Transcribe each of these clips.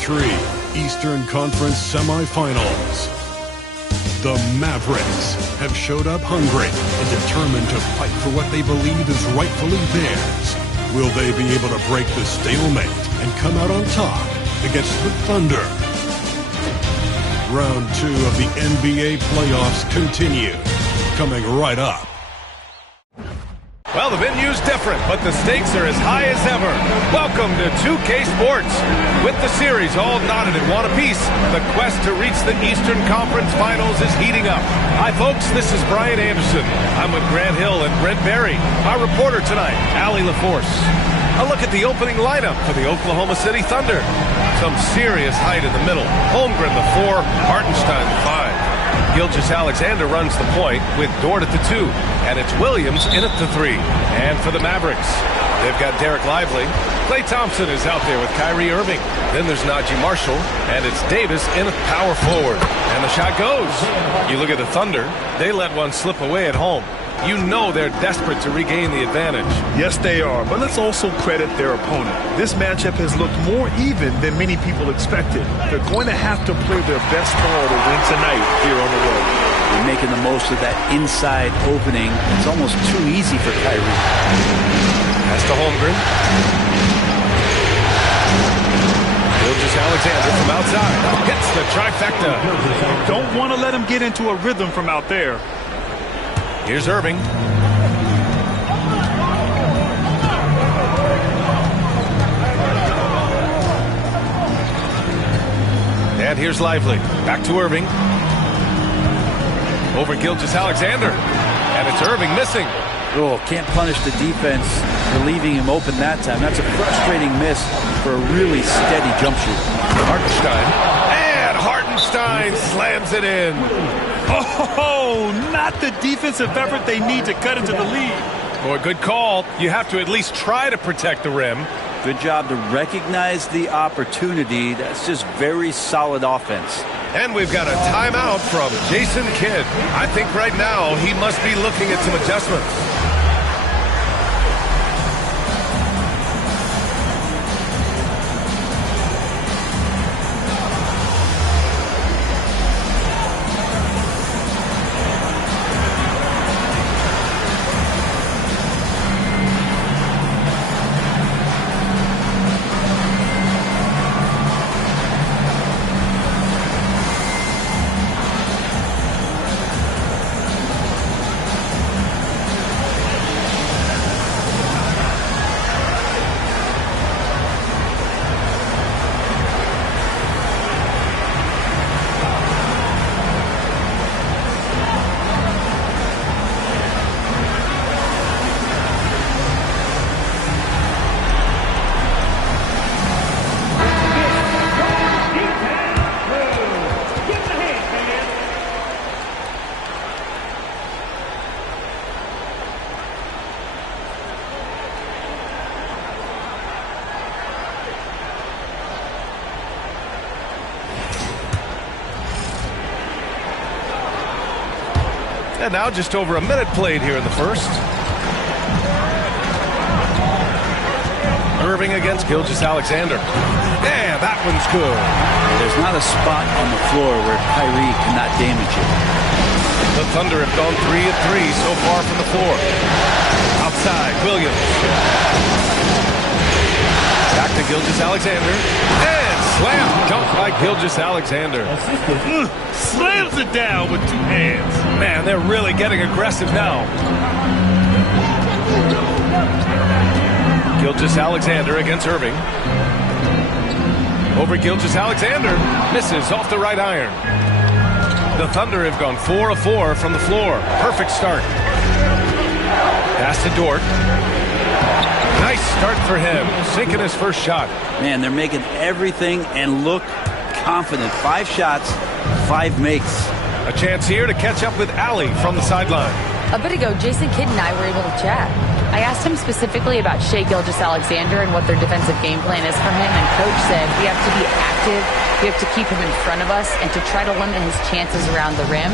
3 Eastern Conference semifinals. The Mavericks have showed up hungry and determined to fight for what they believe is rightfully theirs. Will they be able to break the stalemate and come out on top against the Thunder? Round 2 of the NBA playoffs continue, coming right up. Well, the venue's different, but the stakes are as high as ever. Welcome to 2K Sports. With the series all knotted in one apiece, the quest to reach the Eastern Conference Finals is heating up. Hi, folks. This is Brian Anderson. I'm with Grant Hill and Brent Berry. Our reporter tonight, Allie LaForce. A look at the opening lineup for the Oklahoma City Thunder. Some serious height in the middle. Holmgren, the 4, Hartenstein, the 5. Gilgeous-Alexander runs the point with Dort at the 2, and it's Williams in at the 3. And for the Mavericks, they've got Derek Lively. Klay Thompson is out there with Kyrie Irving. Then there's Najee Marshall, and it's Davis in at power forward. And the shot goes. You look at the Thunder, they let one slip away at home. You know they're desperate to regain the advantage. Yes, they are, but let's also credit their opponent. This matchup has looked more even than many people expected. They're going to have to play their best ball to win tonight here on the road. They're making the most of that inside opening. It's almost too easy for Kyrie. That's to Holmgren. Gilgeous-Alexander from outside. Gets the trifecta. Don't want to let him get into a rhythm from out there. Here's Irving. And here's Lively. Back to Irving. Over Gilgeous-Alexander. And it's Irving missing. Oh, can't punish the defense for leaving him open that time. That's a frustrating miss for a really steady jump shoot. Hartenstein. And Hartenstein slams it in. Oh, not the defensive effort they need to cut into the lead. Boy, good call. You have to at least try to protect the rim. Good job to recognize the opportunity. That's just very solid offense. And we've got a timeout from Jason Kidd. I think right now he must be looking at some adjustments. And now just over a minute played here in the first. Irving against Gilgeous-Alexander. Yeah, that one's good. There's not a spot on the floor where Kyrie cannot damage it. The Thunder have gone 3 of 3 so far from the floor. Outside, Williams. Back to Gilgeous-Alexander. And slam dunk by Gilgeous-Alexander. Slams it down with 2 hands. Man, they're really getting aggressive now. Gilgeous-Alexander against Irving. Over Gilgeous-Alexander. Misses off the right iron. The Thunder have gone 4 of 4 from the floor. Perfect start. Pass to Dort. Nice start for him. Sinking his first shot. Man, they're making everything and look confident. 5 shots, 5 makes. A chance here to catch up with Allie from the sideline. A bit ago, Jason Kidd and I were able to chat. I asked him specifically about Shai Gilgeous-Alexander and what their defensive game plan is for him, and Coach said we have to be active, we have to keep him in front of us, and to try to limit his chances around the rim.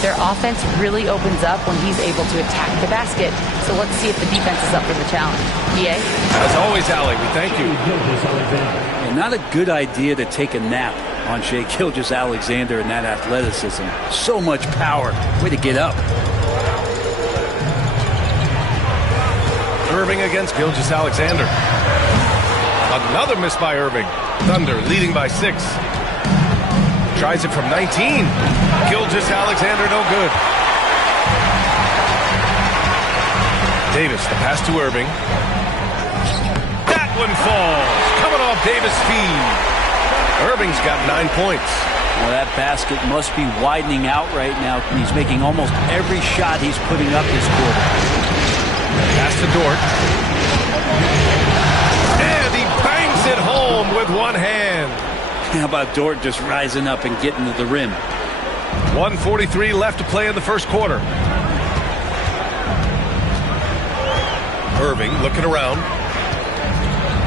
Their offense really opens up when he's able to attack the basket, so let's see if the defense is up for the challenge. EA? As always, Allie, we thank you. Yeah, not a good idea to take a nap on Shai Gilgeous-Alexander and that athleticism. So much power. Way to get up. Irving against Gilgeous-Alexander. Another miss by Irving. Thunder leading by 6. Tries it from 19. Gilgeous-Alexander no good. Davis, the pass to Irving. That one falls. Coming off Davis' feed. Irving's got 9 points. Well, that basket must be widening out right now. He's making almost every shot he's putting up this quarter. Pass to Dort. And he bangs it home with one hand. How about Dort just rising up and getting to the rim? 1:43 left to play in the first quarter. Irving looking around.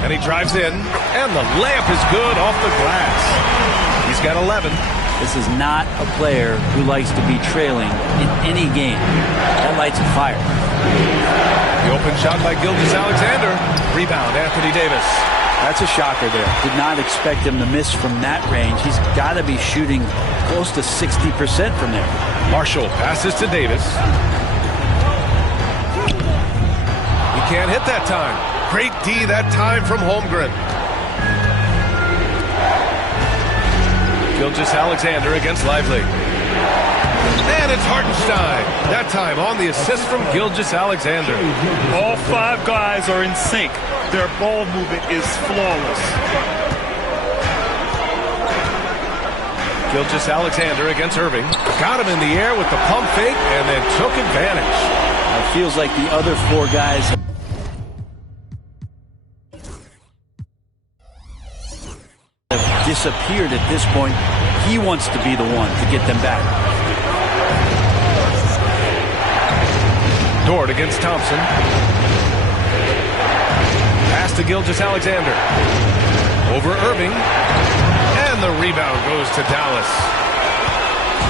And he drives in. And the layup is good off the glass. He's got 11. This is not a player who likes to be trailing in any game. That lights a fire. The open shot by Gilgeous-Alexander. Rebound, Anthony Davis. That's a shocker there. Did not expect him to miss from that range. He's got to be shooting close to 60% from there. Marshall passes to Davis. He can't hit that time. Great D that time from Holmgren. Gilgeous-Alexander against Lively. And it's Hartenstein. That time on the assist from Gilgeous-Alexander. All 5 guys are in sync. Their ball movement is flawless. Gilgeous-Alexander against Irving. Got him in the air with the pump fake and then took advantage. It feels like the other 4 guys have disappeared at this point. He wants to be the one to get them back. Dort against Thompson. Pass to Gilgeous-Alexander. Over Irving. And the rebound goes to Dallas.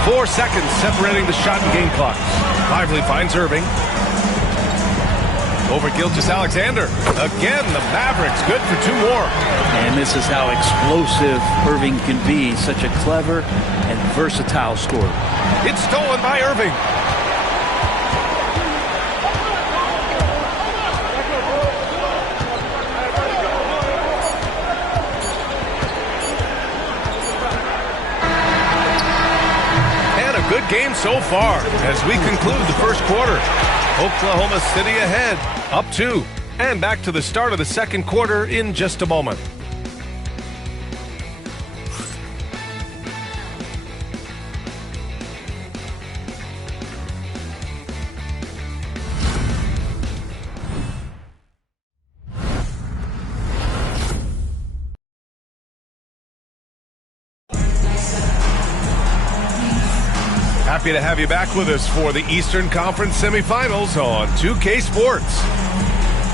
4 seconds separating the shot and game clock. Lively finds Irving. Over Gilgeous-Alexander. Again, the Mavericks good for 2 more. And this is how explosive Irving can be. Such a clever and versatile scorer. It's stolen by Irving. Good game so far as we conclude the first quarter. Oklahoma City ahead, up 2. And back to the start of the second quarter in just a moment. Happy to have you back with us for the Eastern Conference semifinals on 2K Sports.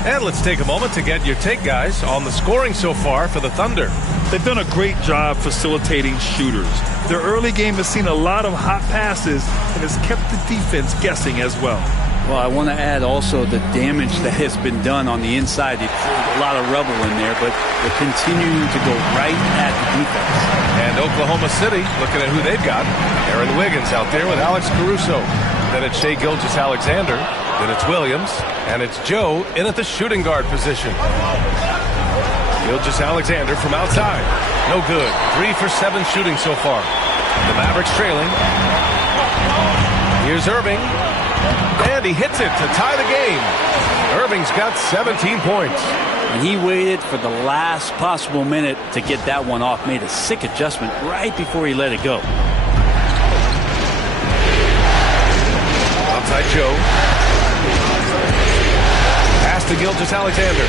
And let's take a moment to get your take, guys, on the scoring so far for the Thunder. They've done a great job facilitating shooters. Their early game has seen a lot of hot passes and has kept the defense guessing as well. Well, I want to add also the damage that has been done on the inside. They threw a lot of rubble in there, but they're continuing to go right at the defense. And Oklahoma City, looking at who they've got. Aaron Wiggins out there with Alex Caruso. Then it's Shai Gilgeous-Alexander. Then it's Williams. And it's Joe in at the shooting guard position. Gilgeous-Alexander from outside. No good. 3 for 7 shooting so far. The Mavericks trailing. Here's Irving. And he hits it to tie the game. Irving's got 17 points. And he waited for the last possible minute to get that one off. Made a sick adjustment right before he let it go. Outside Joe. Pass to Gilgeous-Alexander.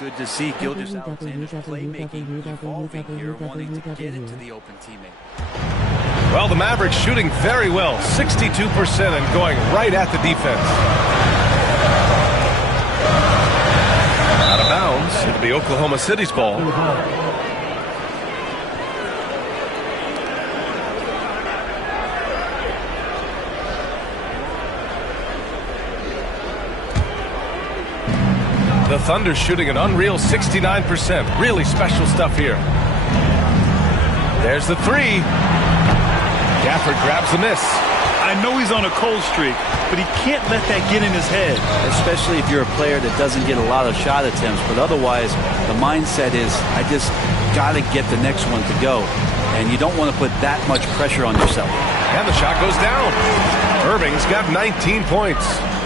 Good to see Gilgeous Alexander's playmaking evolving here, wanting to get it to the open teammate. Well, the Mavericks shooting very well, 62%, and going right at the defense. Out of bounds. It'll be Oklahoma City's ball. The Thunder shooting an unreal 69%. Really special stuff here. There's the three. Gafford grabs the miss. I know he's on a cold streak, but he can't let that get in his head. Especially if you're a player that doesn't get a lot of shot attempts, but otherwise the mindset is, I just got to get the next one to go. And you don't want to put that much pressure on yourself. And the shot goes down. Irving's got 19 points.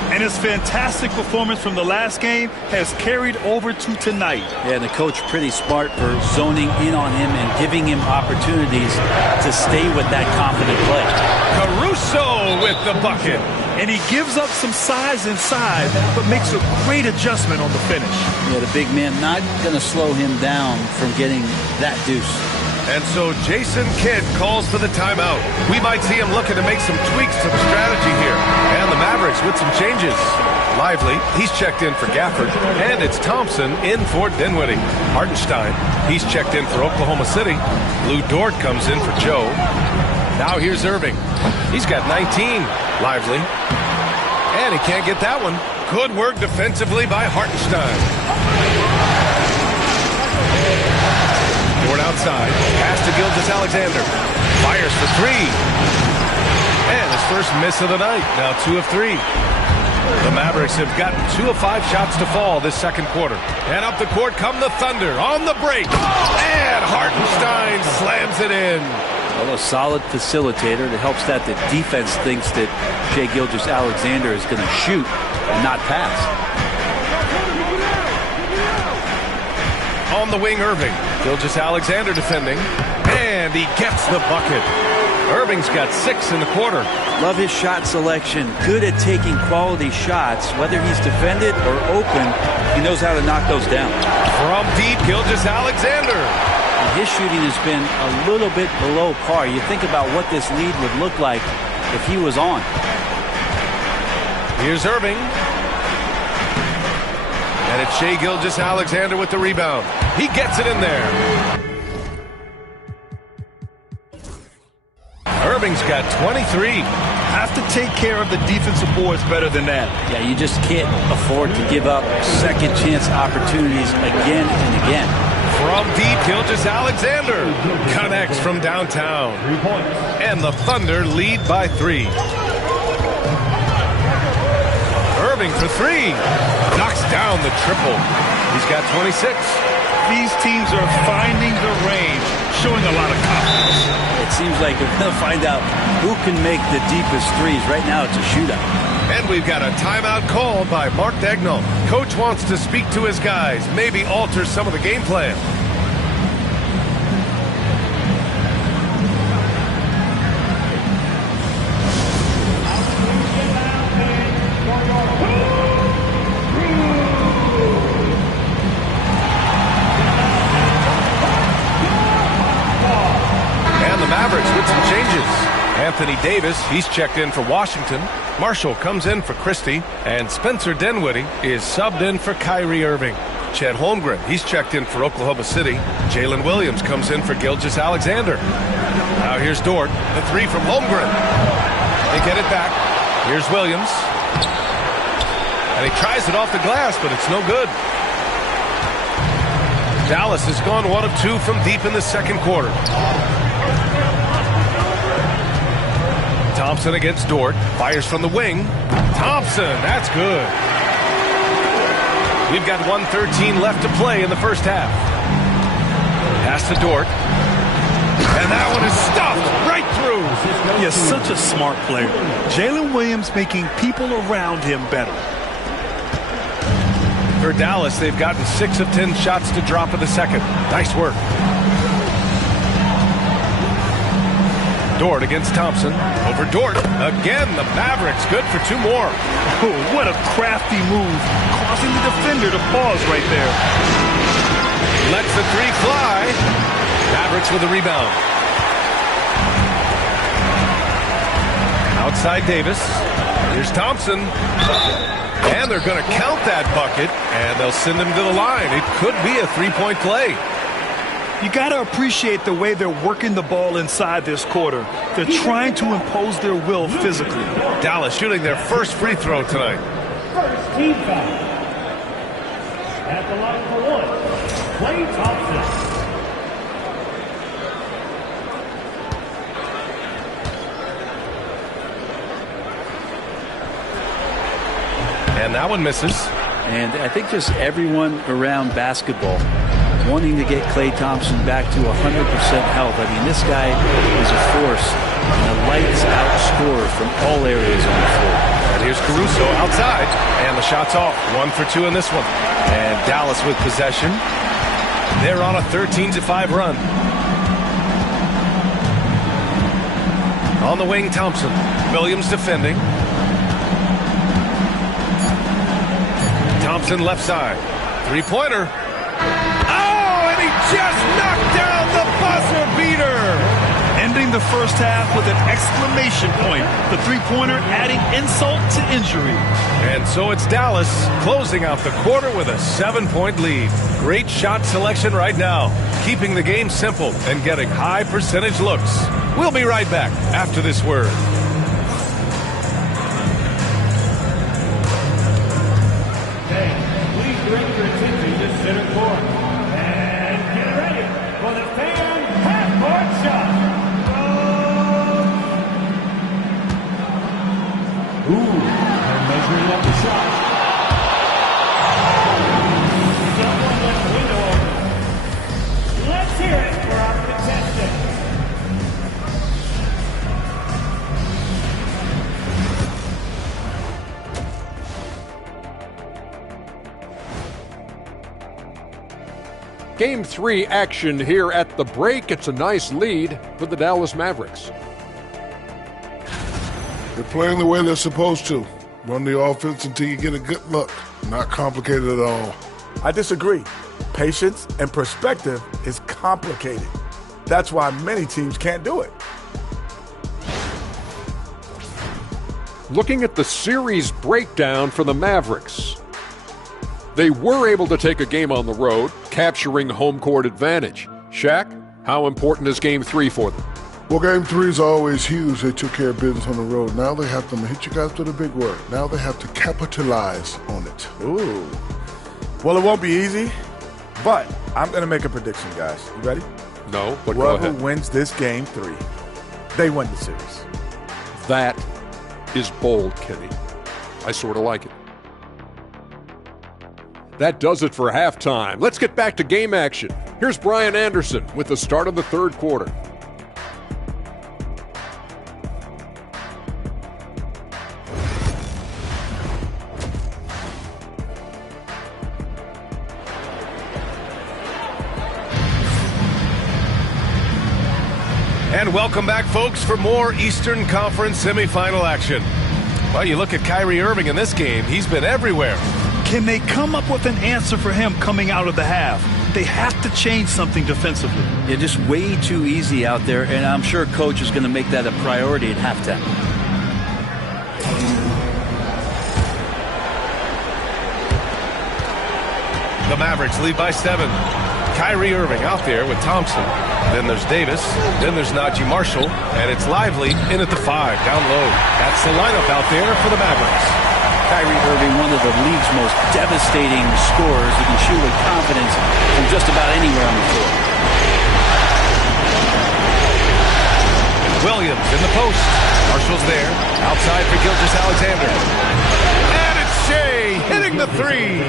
And his fantastic performance from the last game has carried over to tonight. Yeah, and the coach pretty smart for zoning in on him and giving him opportunities to stay with that confident play. Caruso with the bucket. And he gives up some size inside, but makes a great adjustment on the finish. Yeah, the big man not going to slow him down from getting that deuce. And so Jason Kidd calls for the timeout. We might see him looking to make some tweaks to the strategy here. And the Mavericks with some changes. Lively, he's checked in for Gafford. And it's Thompson in for Dinwiddie. Hartenstein, he's checked in for Oklahoma City. Lou Dort comes in for Joe. Now here's Irving. He's got 19. Lively. And he can't get that one. Good work defensively by Hartenstein. Dort outside. Pass to Gilgeous Alexander. Fires for three. And his first miss of the night. Now 2 of 3. The Mavericks have gotten 2 of 5 shots to fall this second quarter. And up the court come the Thunder on the break. And Hartenstein slams it in. Well, a solid facilitator that helps that the defense thinks that Shai Gilgeous-Alexander is going to shoot and not pass. On the wing, Irving. Gilgeous-Alexander defending. And he gets the bucket. Irving's got 6 in the quarter. Love his shot selection. Good at taking quality shots. Whether he's defended or open, he knows how to knock those down. From deep, Gilgeous-Alexander. His shooting has been a little bit below par. You think about what this lead would look like if he was on. Here's Irving. And it's Shai Gilgeous-Alexander with the rebound. He gets it in there. Irving's got 23. Have to take care of the defensive boards better than that. Yeah, you just can't afford to give up second chance opportunities again and again. From deep, Gilgeous-Alexander connects from downtown. And the Thunder lead by 3. Irving for 3. Knocks down the triple. He's got 26. These teams are finding the range, showing a lot of confidence. It seems like we're going to find out who can make the deepest threes. Right now, it's a shootout. And we've got a timeout called by Mark Daigneault. Coach wants to speak to his guys, maybe alter some of the game plan. And the Mavericks with some changes. Anthony Davis, he's checked in for Washington. Marshall comes in for Christie. And Spencer Dinwiddie is subbed in for Kyrie Irving. Chet Holmgren, he's checked in for Oklahoma City. Jalen Williams comes in for Gilgeous-Alexander. Now here's Dort. The 3 from Holmgren. They get it back. Here's Williams. And he tries it off the glass, but it's no good. Dallas has gone 1 of 2 from deep in the second quarter. Thompson against Dort. Fires from the wing. Thompson, that's good. We've got 1:13 left to play in the first half. Pass to Dort. And that one is stuffed right through. He is such a smart player. Jalen Williams making people around him better. For Dallas, they've gotten 6 of 10 shots to drop in the second. Nice work. Dort against Thompson. Over Dort. Again, the Mavericks good for 2 more. Oh, what a crafty move, causing the defender to pause right there. Lets the 3 fly. Mavericks with a rebound. Outside Davis. Here's Thompson. And they're going to count that bucket, and they'll send him to the line. It could be a 3-point play. You got to appreciate the way they're working the ball inside this quarter. They're trying to impose their will physically. Dallas shooting their first free throw tonight. First team foul. At the line for 1, Klay Thompson. And that one misses. And I think just everyone around basketball wanting to get Klay Thompson back to 100% health. I mean, this guy is a force and a lights-out scorer from all areas on the floor. And here's Caruso outside, and the shot's off. 1 for 2 in this one. And Dallas with possession. They're on a 13-5 run. On the wing, Thompson. Williams defending. Thompson left side. 3-pointer. Oh, and he just knocked down the buzzer beater. Ending the first half with an exclamation point. The 3-pointer adding insult to injury. And so it's Dallas closing out the quarter with a 7-point lead. Great shot selection right now, keeping the game simple and getting high percentage looks. We'll be right back after this word. Please direct your attention to center court. And get ready for the fan half-court shot. Ooh, they're measuring up the shot. Someone left the window open. Let's hear it for our contestants. Game 3 action here at the break. It's a nice lead for the Dallas Mavericks. They're playing the way they're supposed to. Run the offense until you get a good look. Not complicated at all. I disagree. Patience and perspective is complicated. That's why many teams can't do it. Looking at the series breakdown for the Mavericks. They were able to take a game on the road, capturing home court advantage. Shaq, how important is Game 3 for them? Well, Game 3 is always huge. They took care of business on the road. Now they have to hit you guys with a big word. Now they have to capitalize on it. Ooh. Well, it won't be easy, but I'm going to make a prediction, guys. You ready? No, but go Whoever ahead. wins this Game 3, they win the series. That is bold, Kenny. I sort of like it. That does it for halftime. Let's get back to game action. Here's Brian Anderson with the start of the third quarter. And welcome back, folks, for more Eastern Conference semifinal action. Well, you look at Kyrie Irving in this game. He's been everywhere. Can they come up with an answer for him coming out of the half? They have to change something defensively. Yeah, just way too easy out there, and I'm sure Coach is going to make that a priority at halftime. The Mavericks lead by 7. Kyrie Irving out there with Thompson. Then there's Davis. Then there's Najee Marshall. And it's Lively in at the 5, down low. That's the lineup out there for the Mavericks. Kyrie Irving, one of the league's most devastating scorers, who can shoot with confidence from just about anywhere on the floor. Williams in the post. Marshall's there. Outside for Gilgeous-Alexander. And it's Shea hitting the 3.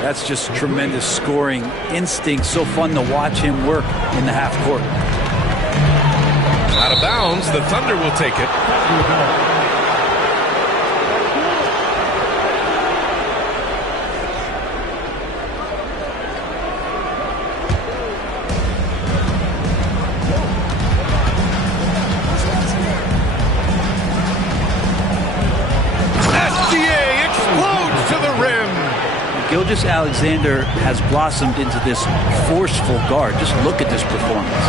That's just tremendous scoring instinct. So fun to watch him work in the half court. Out of bounds. The Thunder will take it. Gilgeous-Alexander has blossomed into this forceful guard. Just look at this performance.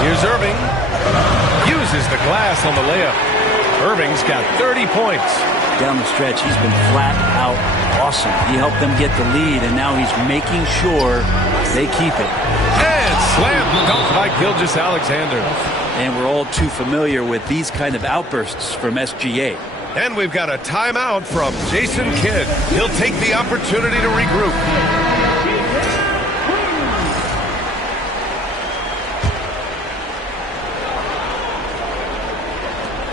Here's Irving. Uses the glass on the layup. Irving's got 30 points. Down the stretch, he's been flat out awesome. He helped them get the lead, and now he's making sure they keep it. And slam dunk by Gilgeous-Alexander. And we're all too familiar with these kind of outbursts from SGA. And we've got a timeout from Jason Kidd. He'll take the opportunity to regroup.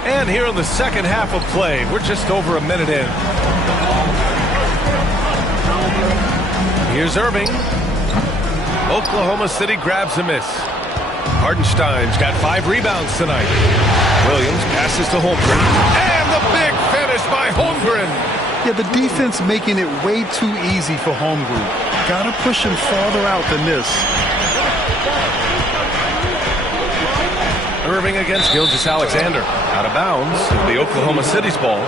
And here in the second half of play, we're just over a minute in. Here's Irving. Oklahoma City grabs a miss. Hartenstein's got 5 rebounds tonight. Williams passes to Holmgren. And the big finish by Holmgren. Yeah, the defense making it way too easy for Holmgren. Got to push him farther out than this. Irving against Gilgeous-Alexander. Out of bounds. The Oklahoma City's ball.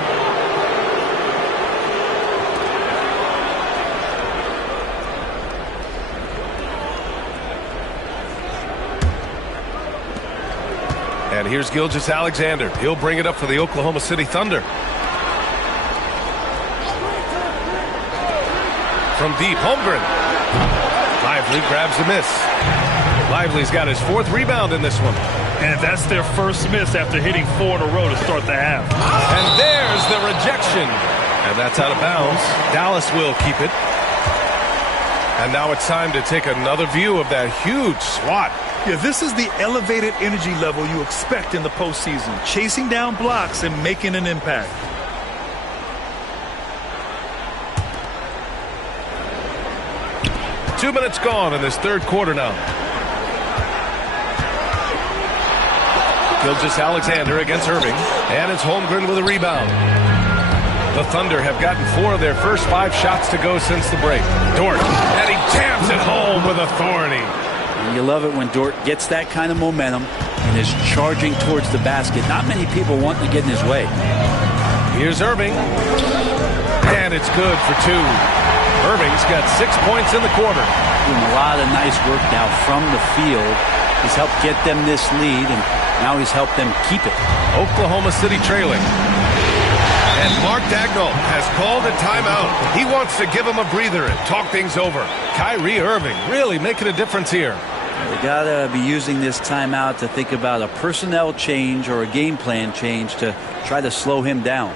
And here's Gilgeous-Alexander. He'll bring it up for the Oklahoma City Thunder. From deep, Holmgren. Lively grabs the miss. Lively's got his 4th rebound in this one. And that's their first miss after hitting 4 in a row to start the half. And there's the rejection. And that's out of bounds. Dallas will keep it. And now it's time to take another view of that huge swat. Yeah, this is the elevated energy level you expect in the postseason. Chasing down blocks and making an impact. Two minutes gone in this third quarter now. Gilgeous-Alexander against Irving. And it's Holmgren with a rebound. The Thunder have gotten 4 of their first 5 shots to go since the break. Dort. And he jams it home with authority. And you love it when Dort gets that kind of momentum and is charging towards the basket. Not many people want to get in his way. Here's Irving. And it's good for 2. Irving's got 6 points in the quarter. Doing a lot of nice work now from the field. He's helped get them this lead, and now he's helped them keep it. Oklahoma City trailing. And Mark Dagnall has called a timeout. He wants to give him a breather and talk things over. Kyrie Irving really making a difference here. They got to be using this timeout to think about a personnel change or a game plan change to try to slow him down.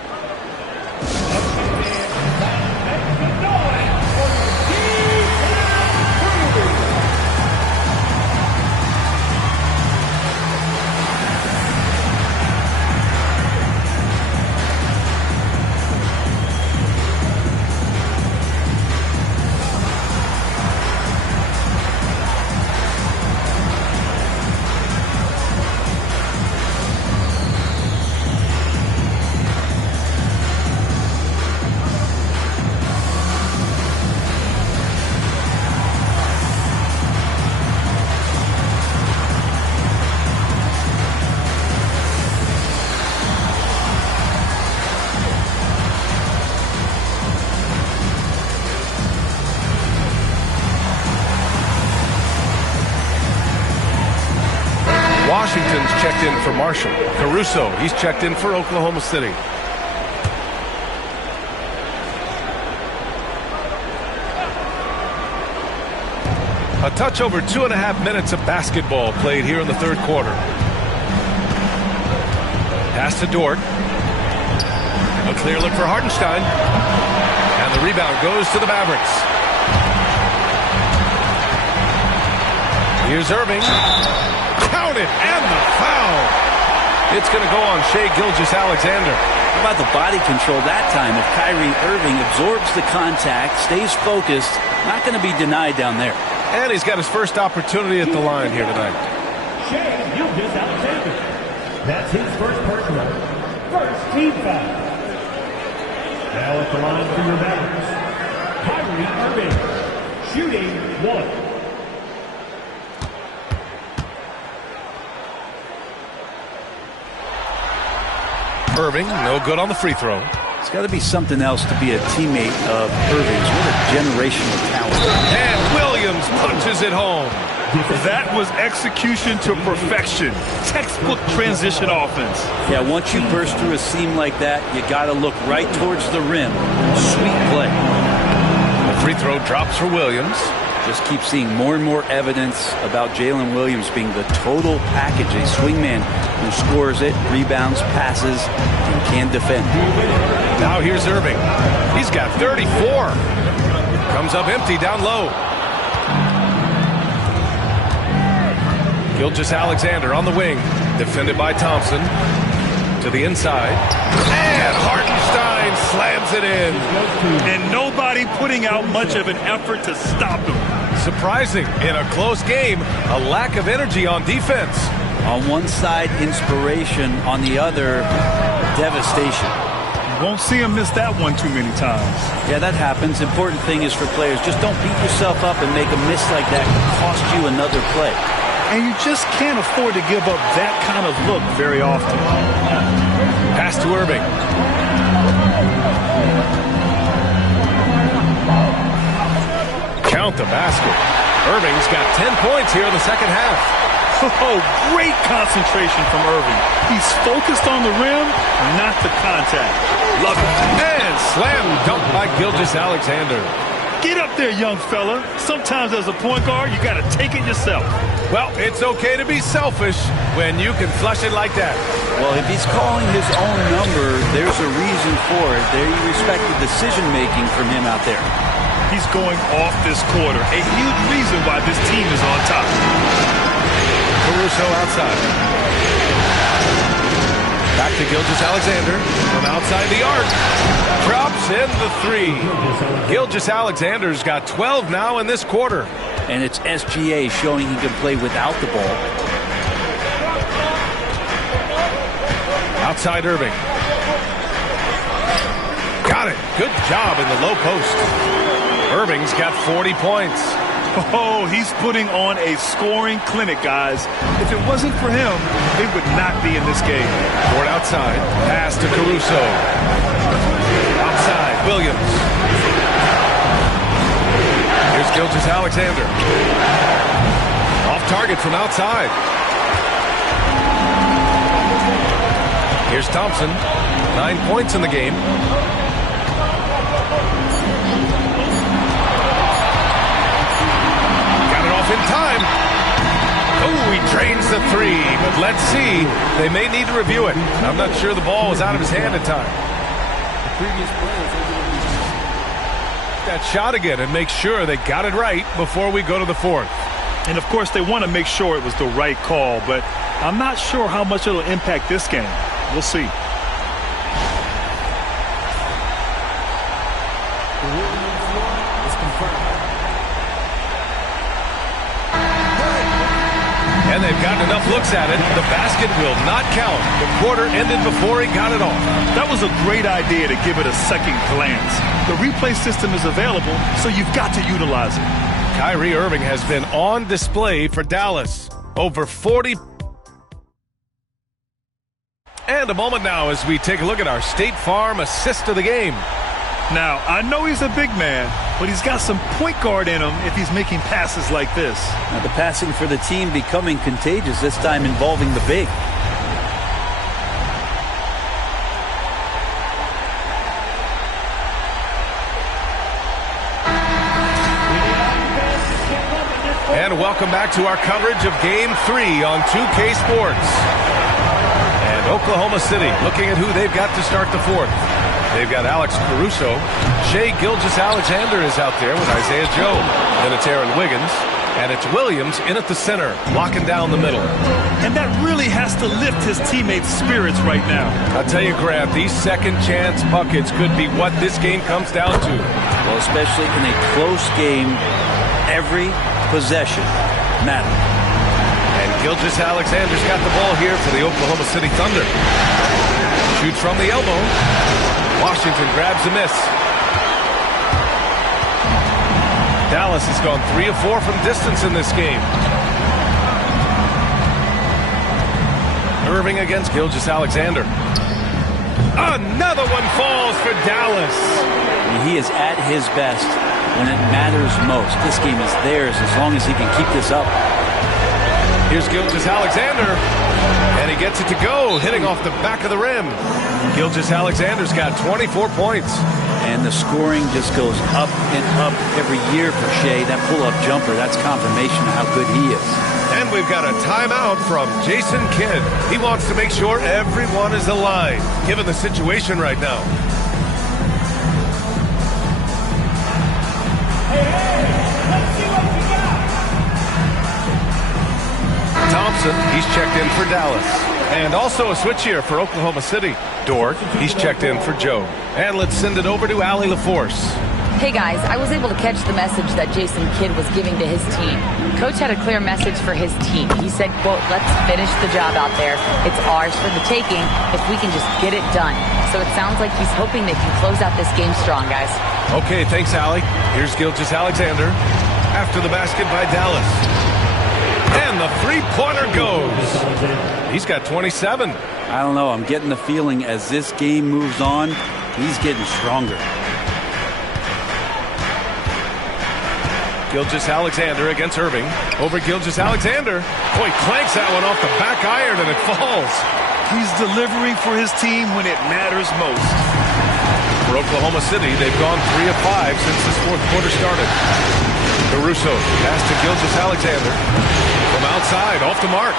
Washington's checked in for Marshall. Caruso, he's checked in for Oklahoma City. A touch over 2.5 minutes of basketball played here in the third quarter. Pass to Dort. A clear look for Hartenstein. And the rebound goes to the Mavericks. Here's Irving. Counted, and the foul. It's going to go on Shai Gilgeous-Alexander. How about the body control that time? If Kyrie Irving absorbs the contact, stays focused, not going to be denied down there. And he's got his first opportunity at the line here tonight. Shai Gilgeous-Alexander. That's his first personal. First team foul. Now at the line for your Mavericks, Kyrie Irving. Shooting 1. Irving, no good on the free throw. It's got to be something else to be a teammate of Irving's. What a generational talent. And Williams punches it home. That was execution to perfection. Textbook transition offense. Yeah, once you burst through a seam like that, you got to look right towards the rim. Sweet play. The free throw drops for Williams. Just keep seeing more and more evidence about Jalen Williams being the total package, a swingman who scores it, rebounds, passes, and can defend. Now here's Irving. He's got 34. Comes up empty down low. Gilgeous-Alexander on the wing. Defended by Thompson. To the inside. And Hartenstein slams it in. And nobody putting out much of an effort to stop him. Surprising in a close game, a lack of energy on defense. On one side, inspiration. On the other, devastation. Won't see him miss that one too many times. Yeah, that happens. Important thing is for players, just don't beat yourself up and make a miss like that cost you another play. And you just can't afford to give up that kind of look very often. Pass to Irving. Count the basket. Irving's got 10 points here in the second half. Oh, great concentration from Irving. He's focused on the rim, not the contact. Love it. And slam dunk by Gilgeous-Alexander. Get up there, young fella. Sometimes as a point guard, you got to take it yourself. Well, it's okay to be selfish when you can flush it like that. Well, if he's calling his own number, there's a reason for it. There you respect the decision-making from him out there. He's going off this quarter. A huge reason why this team is on top. Caruso outside. Back to Gilgeous-Alexander from outside the arc. Drops in the three. Gilgeous-Alexander's got 12 now in this quarter. And it's SGA showing he can play without the ball. Outside Irving. Got it. Good job in the low post. Irving's got 40 points. Oh, he's putting on a scoring clinic, guys. If it wasn't for him, they would not be in this game. Ford outside. Pass to Caruso. Outside, Williams. Here's Gilgeous-Alexander. Off target from outside. Here's Thompson. 9 points in the game. In time. Oh, he drains the three, but let's see. They may need to review it. I'm not sure the ball was out of his hand in time. The previous that shot again and make sure they got it right before we go to the fourth. And, of course, they want to make sure it was the right call, but I'm not sure how much it'll impact this game. We'll see. And they've gotten enough looks at it. The basket will not count. The quarter ended before he got it off. That was a great idea to give it a second glance. The replay system is available, so you've got to utilize it. Kyrie Irving has been on display for Dallas. Over 40. And a moment now as we take a look at our State Farm assist of the game. Now, I know he's a big man, but he's got some point guard in him if he's making passes like this. Now the passing for the team becoming contagious, this time involving the big. And welcome back to our coverage of Game 3 on 2K Sports. And Oklahoma City looking at who they've got to start the fourth. They've got Alex Caruso. Shai Gilgeous-Alexander is out there with Isaiah Joe. Then it's Aaron Wiggins. And it's Williams in at the center, locking down the middle. And that really has to lift his teammates' spirits right now. I'll tell you, Grant, these second-chance buckets could be what this game comes down to. Well, especially in a close game, every possession matters. And Gilgeous-Alexander's got the ball here for the Oklahoma City Thunder. Shoots from the elbow. Washington grabs a miss. Dallas has gone 3 of 4 from distance in this game. Irving against Gilgeous-Alexander. Another one falls for Dallas. He is at his best when it matters most. This game is theirs as long as he can keep this up. Here's Gilgeous-Alexander, and he gets it to go, hitting off the back of the rim. Gilgeous-Alexander's got 24 points. And the scoring just goes up and up every year for Shea. That pull-up jumper, that's confirmation of how good he is. And we've got a timeout from Jason Kidd. He wants to make sure everyone is aligned, given the situation right now. Thompson, he's checked in for Dallas. And also a switch here for Oklahoma City. Dort, he's checked in for Joe. And let's send it over to Allie LaForce. Hey guys, I was able to catch the message that Jason Kidd was giving to his team. Coach had a clear message for his team. He said, quote, let's finish the job out there. It's ours for the taking if we can just get it done. So it sounds like he's hoping they can close out this game strong, guys. Okay, thanks, Allie. Here's Gilgeous-Alexander after the basket by Dallas. And the three-pointer goes. He's got 27. I don't know. I'm getting the feeling as this game moves on, he's getting stronger. Gilgeous-Alexander against Irving. Over Gilgeous-Alexander. Boy, clanks that one off the back iron and it falls. He's delivering for his team when it matters most. For Oklahoma City, they've gone 3 of 5 since this fourth quarter started. Caruso pass to Gilgeous-Alexander. From outside, off the mark.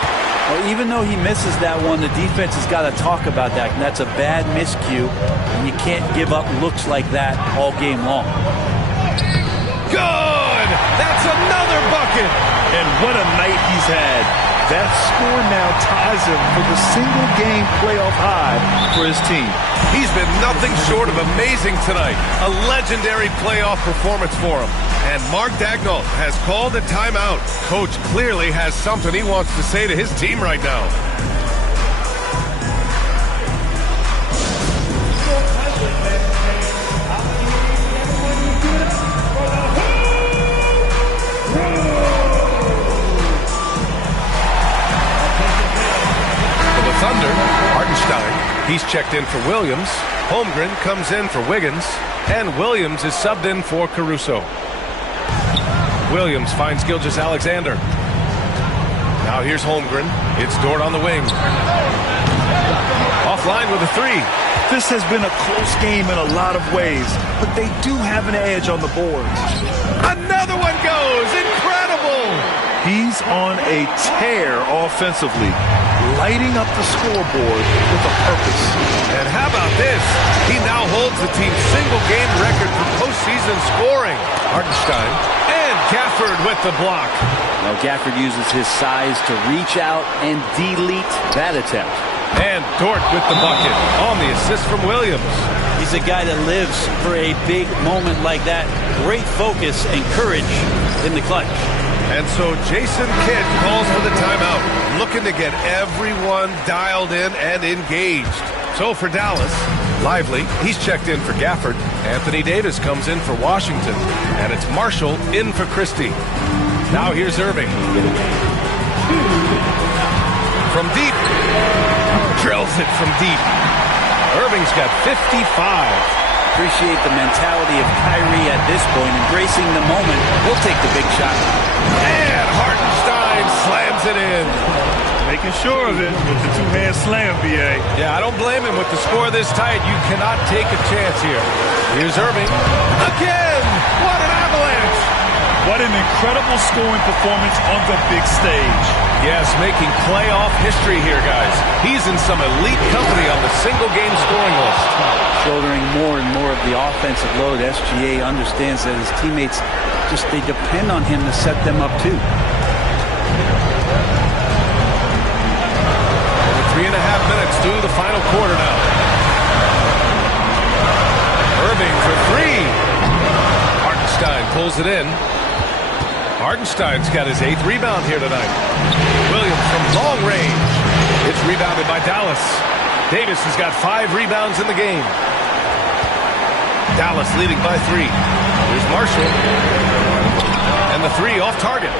Well, even though he misses that one, the defense has got to talk about that. And that's a bad miscue, and you can't give up looks like that all game long. Good! That's another bucket! And what a night he's had. That score now ties him for the single-game playoff high for his team. He's been nothing short of amazing tonight. A legendary playoff performance for him. And Mark Daigneault has called a timeout. Coach clearly has something he wants to say to his team right now. Thunder, Hartenstein, he's checked in for Williams. Holmgren comes in for Wiggins. And Williams is subbed in for Caruso. Williams finds Gilgeous-Alexander. Now here's Holmgren. It's Dort on the wing. Offline with a three. This has been a close game in a lot of ways, but they do have an edge on the board. Another one goes! Incredible! He's on a tear offensively, lighting up the scoreboard with a purpose. And how about this? He now holds the team's single-game record for postseason scoring. Hartenstein and Gafford with the block. Now Gafford uses his size to reach out and delete that attempt. And Dort with the bucket on the assist from Williams. He's a guy that lives for a big moment like that. Great focus and courage in the clutch. And so Jason Kidd calls for the timeout, looking to get everyone dialed in and engaged. So for Dallas, Lively, he's checked in for Gafford. Anthony Davis comes in for Washington. And it's Marshall in for Christie. Now here's Irving. From deep. Drills it from deep. Irving's got 55. Appreciate the mentality of Kyrie at this point, embracing the moment. He'll take the big shot. And Hartenstein slams it in. Making sure of it with the two-hand slam, B.A. Yeah, I don't blame him. With the score this tight, you cannot take a chance here. Here's Irving. Again! What an avalanche! What an incredible scoring performance on the big stage. Yes, making playoff history here, guys. He's in some elite company on the single-game scoring list. Shouldering more and more of the offensive load, SGA understands that his teammates they depend on him to set them up too. Over 3.5 minutes through the final quarter now. Irving for three. Hartenstein pulls it in. Hartenstein's got his 8th rebound here tonight. Williams from long range. It's rebounded by Dallas. Davis has got 5 rebounds in the game. Dallas leading by 3. Here's Marshall. And the 3 off target.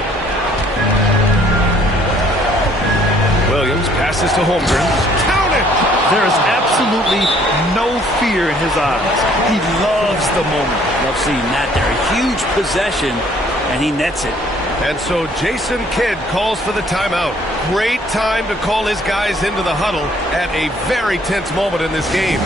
Williams passes to Holmgren. Count it! There is absolutely no fear in his eyes. He loves the moment. Love seeing that there. A huge possession, and he nets it. And so Jason Kidd calls for the timeout. Great time to call his guys into the huddle at a very tense moment in this game.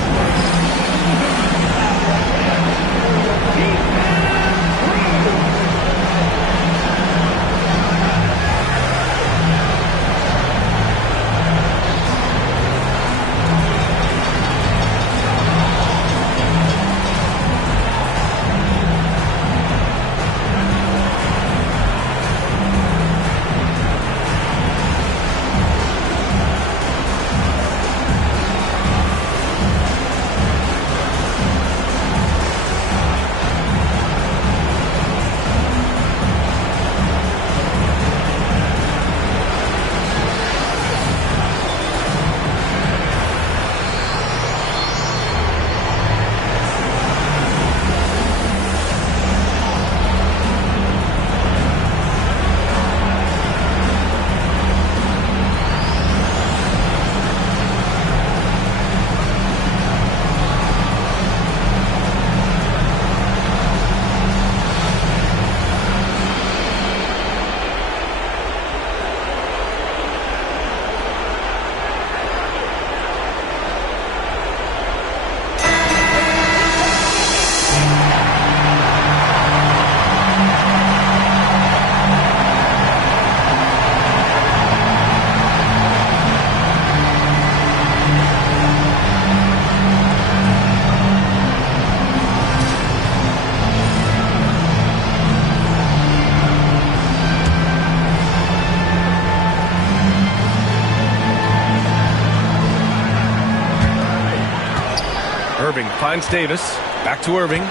Irving finds Davis. Back to Irving.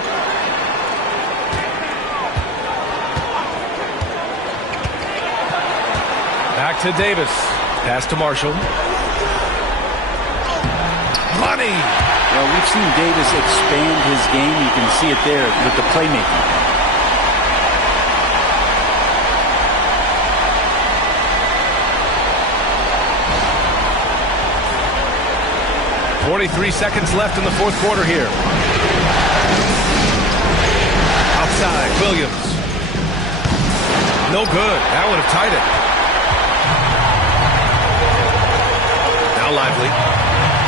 Back to Davis. Pass to Marshall. Money! Well, we've seen Davis expand his game. You can see it there with the playmaking. .43 seconds left in the fourth quarter here. Outside, Williams. No good. That would have tied it. Now Lively.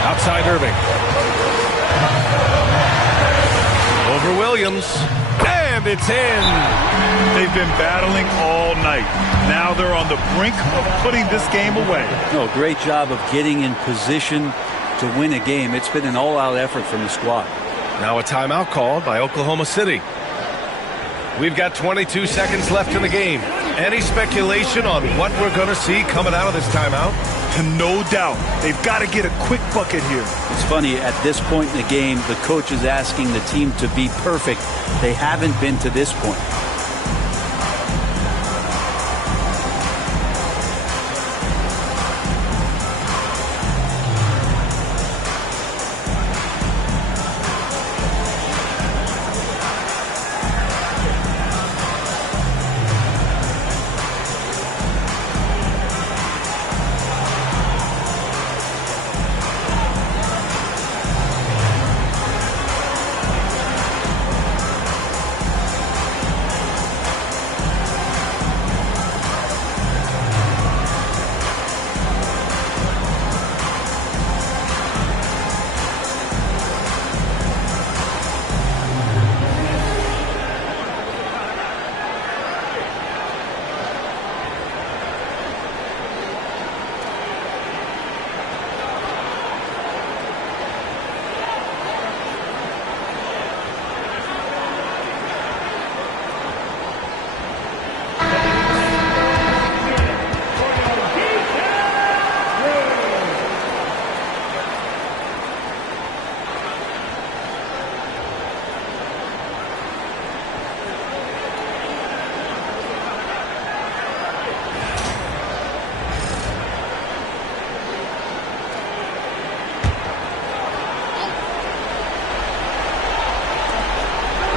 Outside Irving. Over Williams. And it's in. They've been battling all night. Now they're on the brink of putting this game away. Oh, great job of getting in position to win a game. It's been an all-out effort from the squad. Now a timeout called by Oklahoma City. We've got 22 seconds left in the game. Any speculation on what we're going to see coming out of this timeout? No doubt. They've got to get a quick bucket here. It's funny, at this point in the game, the coach is asking the team to be perfect. They haven't been to this point.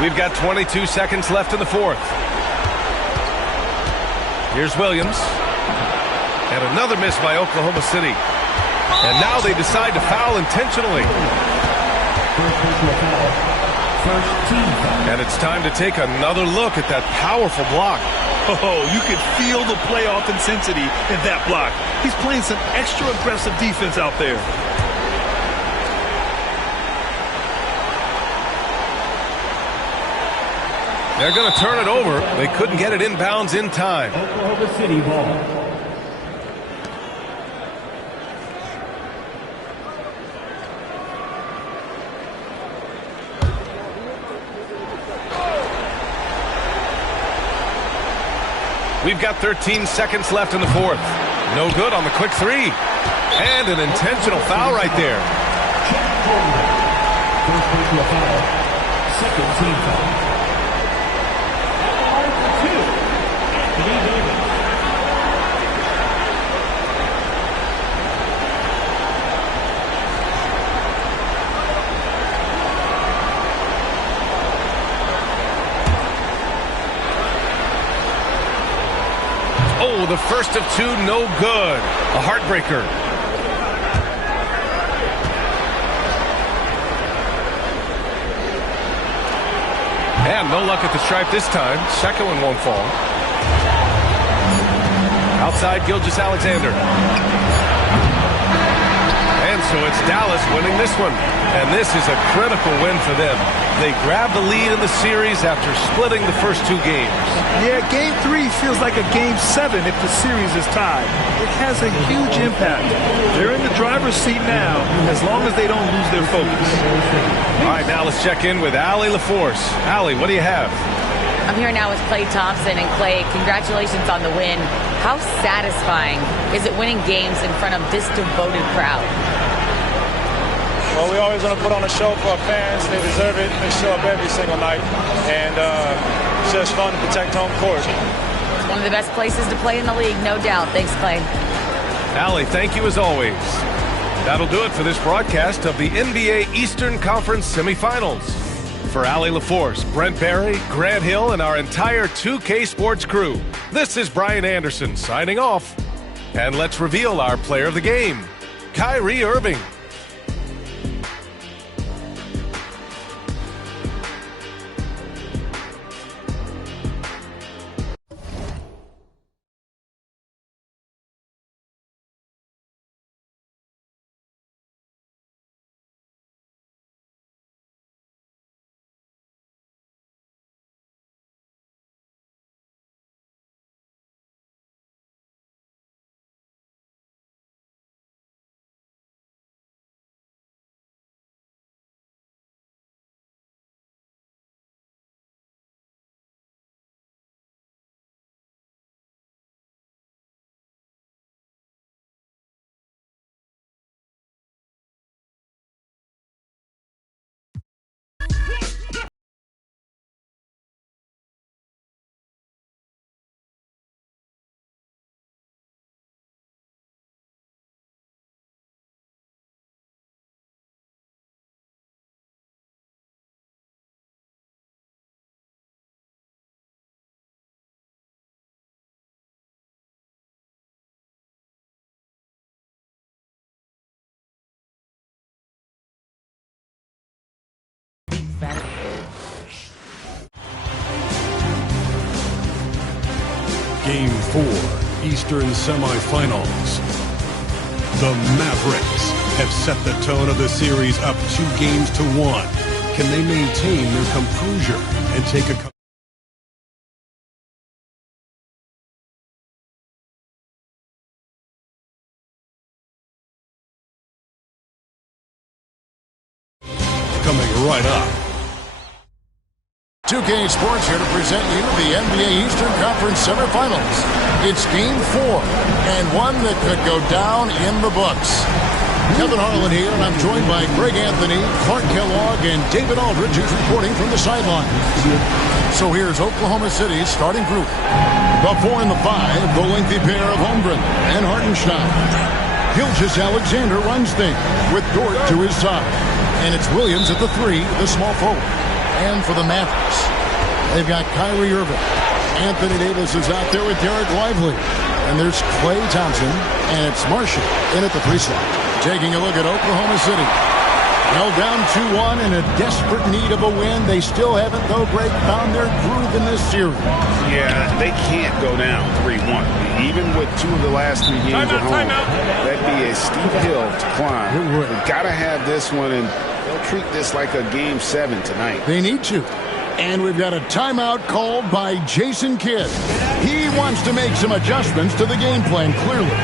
We've got 22 seconds left in the fourth. Here's Williams. And another miss by Oklahoma City. And now they decide to foul intentionally. And it's time to take another look at that powerful block. Oh, you could feel the playoff intensity in that block. He's playing some extra aggressive defense out there. They're going to turn it over. They couldn't get it inbounds in time. Oklahoma City ball. We've got 13 seconds left in the fourth. No good on the quick three. And an intentional foul right there. First personal foul. Second team foul. Oh, the first of two, no good. A heartbreaker. And no luck at the stripe this time. Second one won't fall. Outside Gilgeous-Alexander. And so it's Dallas winning this one. And this is a critical win for them. They grabbed the lead in the series after splitting the first two games. Yeah, Game 3 feels like a Game 7 if the series is tied. It has a huge impact. They're in the driver's seat now, as long as they don't lose their focus. All right, now let's check in with Allie LaForce. Allie, what do you have? I'm here now with Klay Thompson. And Klay, congratulations on the win. How satisfying is it winning games in front of this devoted crowd? Well, we always want to put on a show for our fans. They deserve it. They show up every single night. And it's just fun to protect home court. It's one of the best places to play in the league, no doubt. Thanks, Klay. Allie, thank you as always. That'll do it for this broadcast of the NBA Eastern Conference semifinals. For Allie LaForce, Brent Barry, Grant Hill, and our entire 2K Sports crew, this is Brian Anderson signing off. And let's reveal our player of the game, Kyrie Irving. Game 4, Eastern semifinals. The Mavericks have set the tone of the series up 2-1. Can they maintain their composure and take a... Coming right up. 2K Sports here to present you the NBA Eastern Conference semifinals. It's Game 4, and one that could go down in the books. Kevin Harlan here, and I'm joined by Greg Anthony, Clark Kellogg, and David Aldridge, who's reporting from the sideline. So here's Oklahoma City's starting group. The 4 and the 5, the lengthy pair of Holmgren and Hartenstein. Gilgeous-Alexander runs things with Dort to his side. And it's Williams at the 3, the small forward. And for the Mavericks, they've got Kyrie Irving. Anthony Davis is out there with Derek Lively. And there's Klay Thompson, and it's Marshall in at the 3 slot. Taking a look at Oklahoma City. Well, down 2-1 in a desperate need of a win. They still haven't, though, Greg, found their groove in this series. Yeah, they can't go down 3-1. Even with 2 of the last 3 games at home, that'd be a steep hill to climb. We've got to have this one, and they'll treat this like a Game 7 tonight. They need to. And we've got a timeout called by Jason Kidd. He wants to make some adjustments to the game plan, clearly.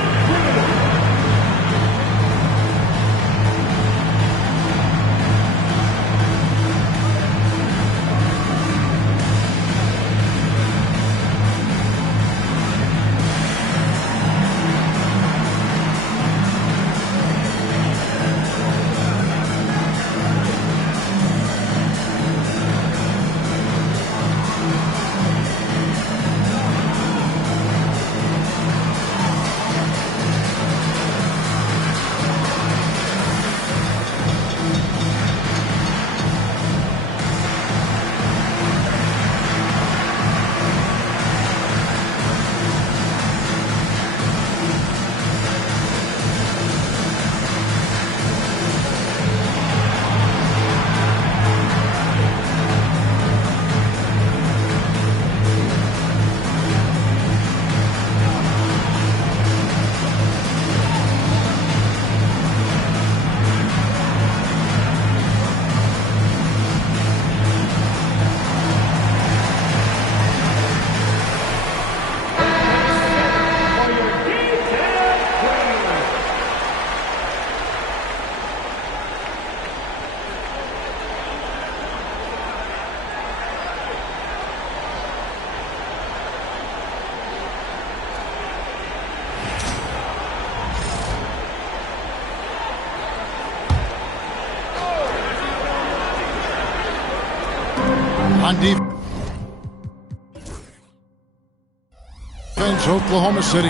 On defense, Oklahoma City.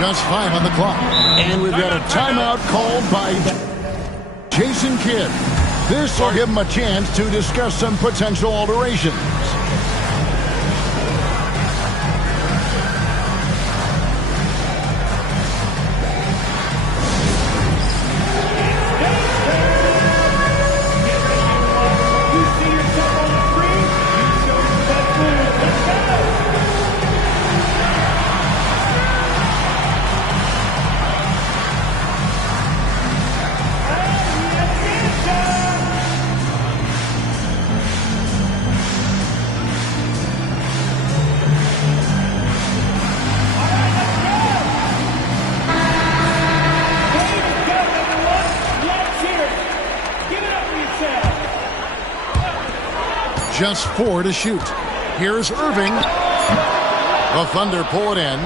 Just 5 on the clock. And we've got a timeout called by Jason Kidd. This will give him a chance to discuss some potential alterations. Just 4 to shoot. Here's Irving. The Thunder pull it in.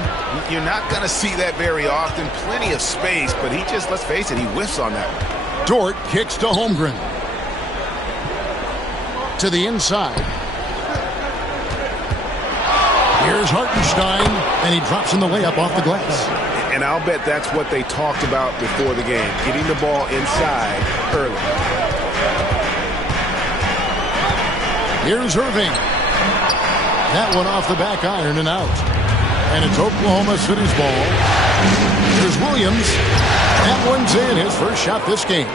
You're not going to see that very often. Plenty of space, but he just, let's face it, he whiffs on that one. Dort kicks to Holmgren. To the inside. Here's Hartenstein, and he drops in the layup off the glass. And I'll bet that's what they talked about before the game, getting the ball inside early. Here's Irving. That one off the back iron and out. And it's Oklahoma City's ball. Here's Williams. That one's in, his first shot this game.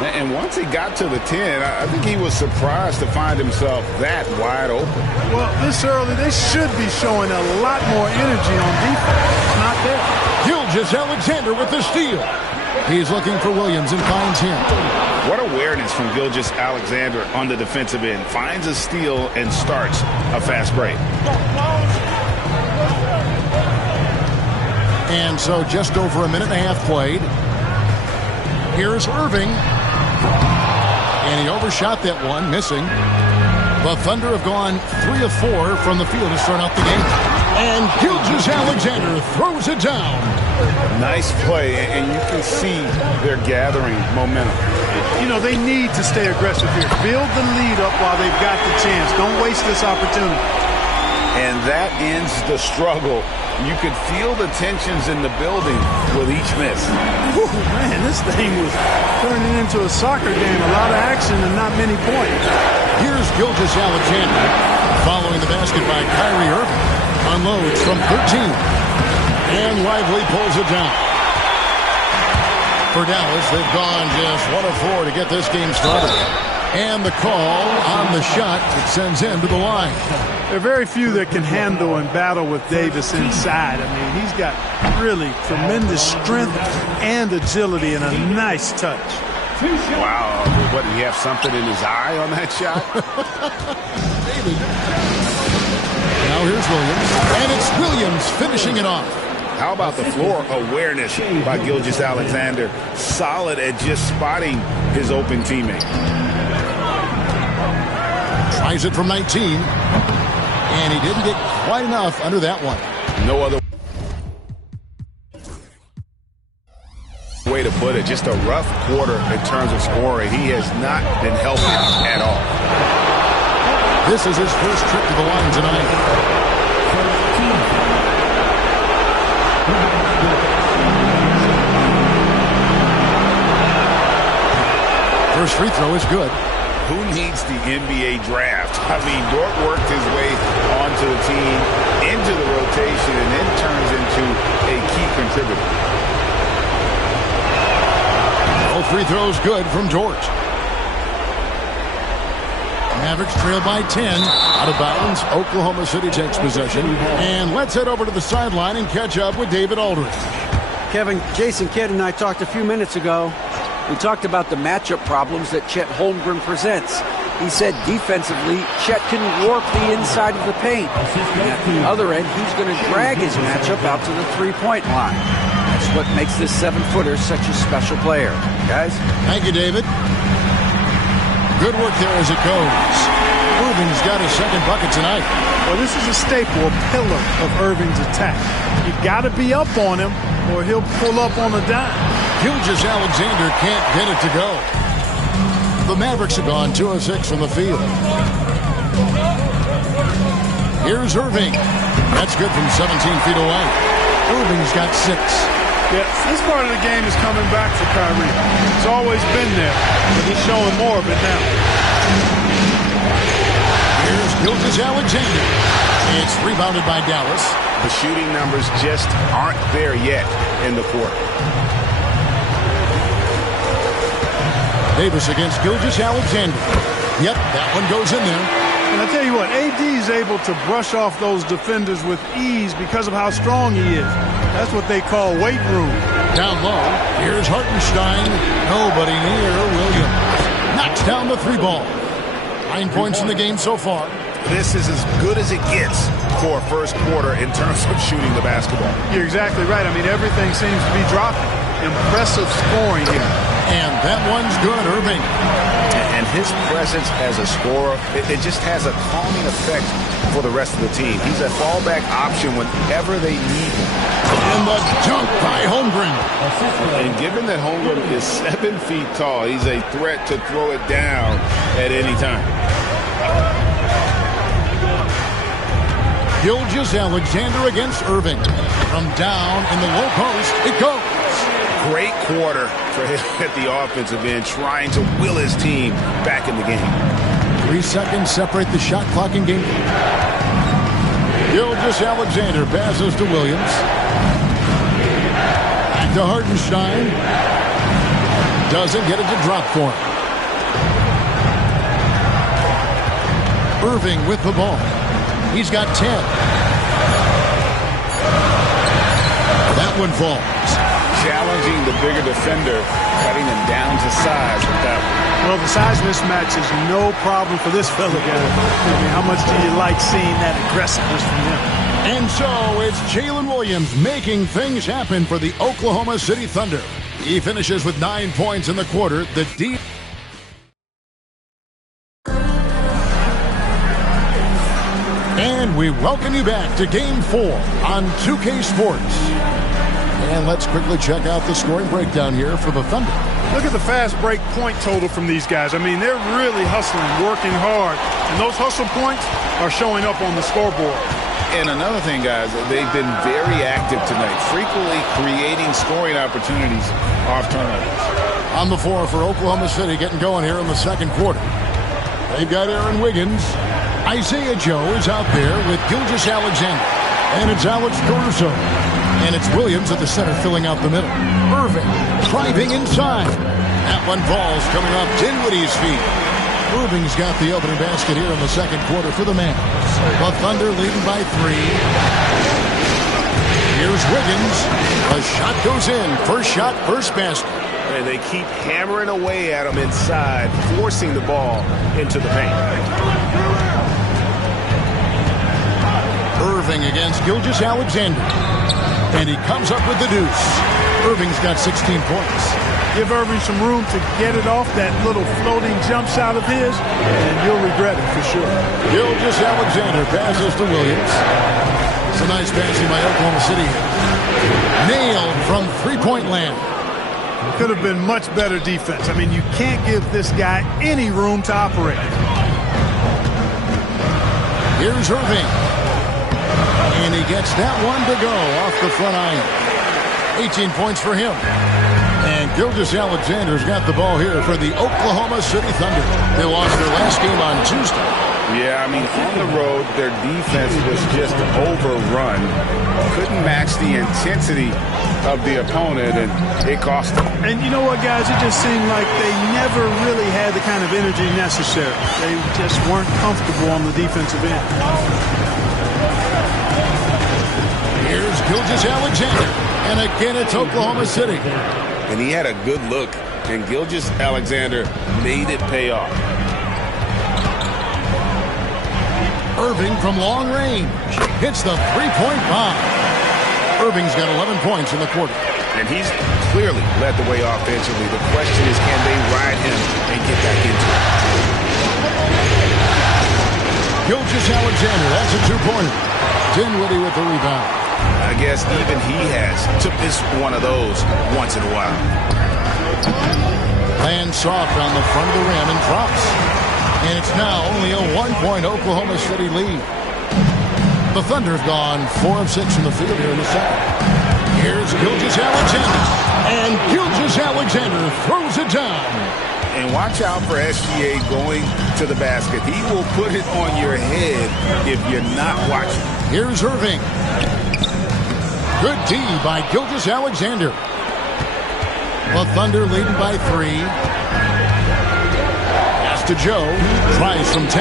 And once he got to the 10, I think he was surprised to find himself that wide open. Well, this early, they should be showing a lot more energy on defense. It's not there. Gilgeous-Alexander with the steal. He's looking for Williams and finds him. What awareness from Gilgeous-Alexander on the defensive end. Finds a steal and starts a fast break. And so just over a minute and a half played. Here's Irving. And he overshot that one, missing. The Thunder have gone 3 of 4 from the field to start out the game. And Gilgeous-Alexander throws it down. Nice play, and you can see they're gathering momentum. You know, they need to stay aggressive here. Build the lead up while they've got the chance. Don't waste this opportunity. And that ends the struggle. You could feel the tensions in the building with each miss. Whew, man, this thing was turning into a soccer game. A lot of action and not many points. Here's Gilgeous-Alexander following the basket by Kyrie Irving. Unloads from 13. And Lively pulls it down. For Dallas, they've gone just 1 of 4 to get this game started. And the call on the shot, it sends him to the line. There are very few that can handle and battle with Davis inside. I mean, he's got really tremendous strength and agility and a nice touch. Wow. What, did he have something in his eye on that shot? Maybe. Now here's Williams. And it's Williams finishing it off. How about the floor awareness by Gilgeous-Alexander? Solid at just spotting his open teammate. Tries it from 19. And he didn't get quite enough under that one. No other way to put it. Just a rough quarter in terms of scoring. He has not been healthy at all. This is his first trip to the line tonight. First free throw is good. Who needs the NBA draft? I mean, Dort worked his way onto the team, into the rotation, and then turns into a key contributor. Both free throws good from Dort. Mavericks trail by 10. Out of bounds. Oklahoma City takes possession. And let's head over to the sideline and catch up with David Aldridge. Kevin, Jason Kidd and I talked a few minutes ago. We talked about the matchup problems that Chet Holmgren presents. He said defensively, Chet can warp the inside of the paint. And at the other end, he's going to drag his matchup out to the three-point line. That's what makes this 7-footer such a special player. Guys? Thank you, David. Good work there as it goes. Irving's got his second bucket tonight. Well, this is a staple, a pillar of Irving's attack. You got to be up on him, or he'll pull up on a dime. Gilgeous-Alexander can't get it to go. The Mavericks have gone 2 of 6 from the field. Here's Irving. That's good from 17 feet away. Irving's got 6. Yeah, this part of the game is coming back for Kyrie. It's always been there, but he's showing more of it now. Here's Gilgeous-Alexander. It's rebounded by Dallas. The shooting numbers just aren't there yet in the quarter. Davis against Gilgeous-Alexander. Yep, that one goes in there. And I tell you what, AD is able to brush off those defenders with ease because of how strong he is. That's what they call weight room. Down low, here's Hartenstein. Nobody near Williams. Knocks down the 3 ball. 9 points in the game so far. This is as good as it gets for a first quarter in terms of shooting the basketball. You're exactly right. I mean, everything seems to be dropping. Impressive scoring here. And that one's good, Irving. And his presence as a scorer, it just has a calming effect for the rest of the team. He's a fallback option whenever they need him. And the dunk by Holmgren. And given that Holmgren is 7 feet tall, he's a threat to throw it down at any time. Gilgeous-Alexander against Irving. From down in the low post, it goes. Great quarter for him at the offensive end, trying to will his team back in the game. 3 seconds separate the shot clock and game. Gilgeous-Alexander passes to Williams. Back to Hartenstein. Doesn't get it to drop for him. Irving with the ball. He's got 10. That one falls. Challenging the bigger defender, cutting him down to size with that one. Well, the size mismatch is no problem for this fella, guy. I mean, how much do you like seeing that aggressiveness from him? And so it's Jalen Williams making things happen for the Oklahoma City Thunder. He finishes with 9 points in the quarter. The D. And we welcome you back to Game 4 on 2K Sports. And let's quickly check out the scoring breakdown here for the Thunder. Look at the fast break point total from these guys. I mean, they're really hustling, working hard. And those hustle points are showing up on the scoreboard. And another thing, guys, they've been very active tonight, frequently creating scoring opportunities off turnovers. On the floor for Oklahoma City, getting going here in the second quarter. They've got Aaron Wiggins. Isaiah Joe is out there with Gilgeous-Alexander. And it's Alex Caruso. And it's Williams at the center filling out the middle. Irving driving inside. That one falls coming off Dinwiddie's feet. Irving's got the opening basket here in the second quarter for the Mavs. The Thunder leading by 3. Here's Wiggins. A shot goes in. First shot, first basket. And they keep hammering away at him inside, forcing the ball into the paint. Irving against Gilgeous-Alexander. And he comes up with the deuce. Irving's got 16 points. Give Irving some room to get it off that little floating jump shot of his, and you'll regret it for sure. Gilgeous-Alexander passes to Williams. It's a nice passing by Oklahoma City. Nailed from three-point land. Could have been much better defense. I mean, you can't give this guy any room to operate. Here's Irving. And he gets that one to go off the front iron. 18 points for him. And Gilgeous-Alexander's got the ball here for the Oklahoma City Thunder. They lost their last game on Tuesday. Yeah, I mean, on the road, their defense was just overrun. Couldn't match the intensity of the opponent, and it cost them. And you know what, guys? It just seemed like they never really had the kind of energy necessary. They just weren't comfortable on the defensive end. Here's Gilgeous-Alexander. And again, it's Oklahoma City. And he had a good look, and Gilgeous-Alexander made it pay off. Irving from long range hits the three-point bomb. Irving's got 11 points in the quarter. And he's clearly led the way offensively. The question is, can they ride him and get back into it? Gilgeous-Alexander, that's a two-pointer. Dinwiddie with the rebound. I guess even he has to miss one of those once in a while. Lands soft on the front of the rim and drops. And it's now only a 1-point Oklahoma City lead. The Thunder have gone 4 of 6 from the field here in the second. Here's Gilgeous-Alexander. And Gilgeous-Alexander throws it down. And watch out for SGA going to the basket. He will put it on your head if you're not watching. Here's Irving. Good D by Gilgeous-Alexander. The Thunder leading by 3. To Joe, tries from 10,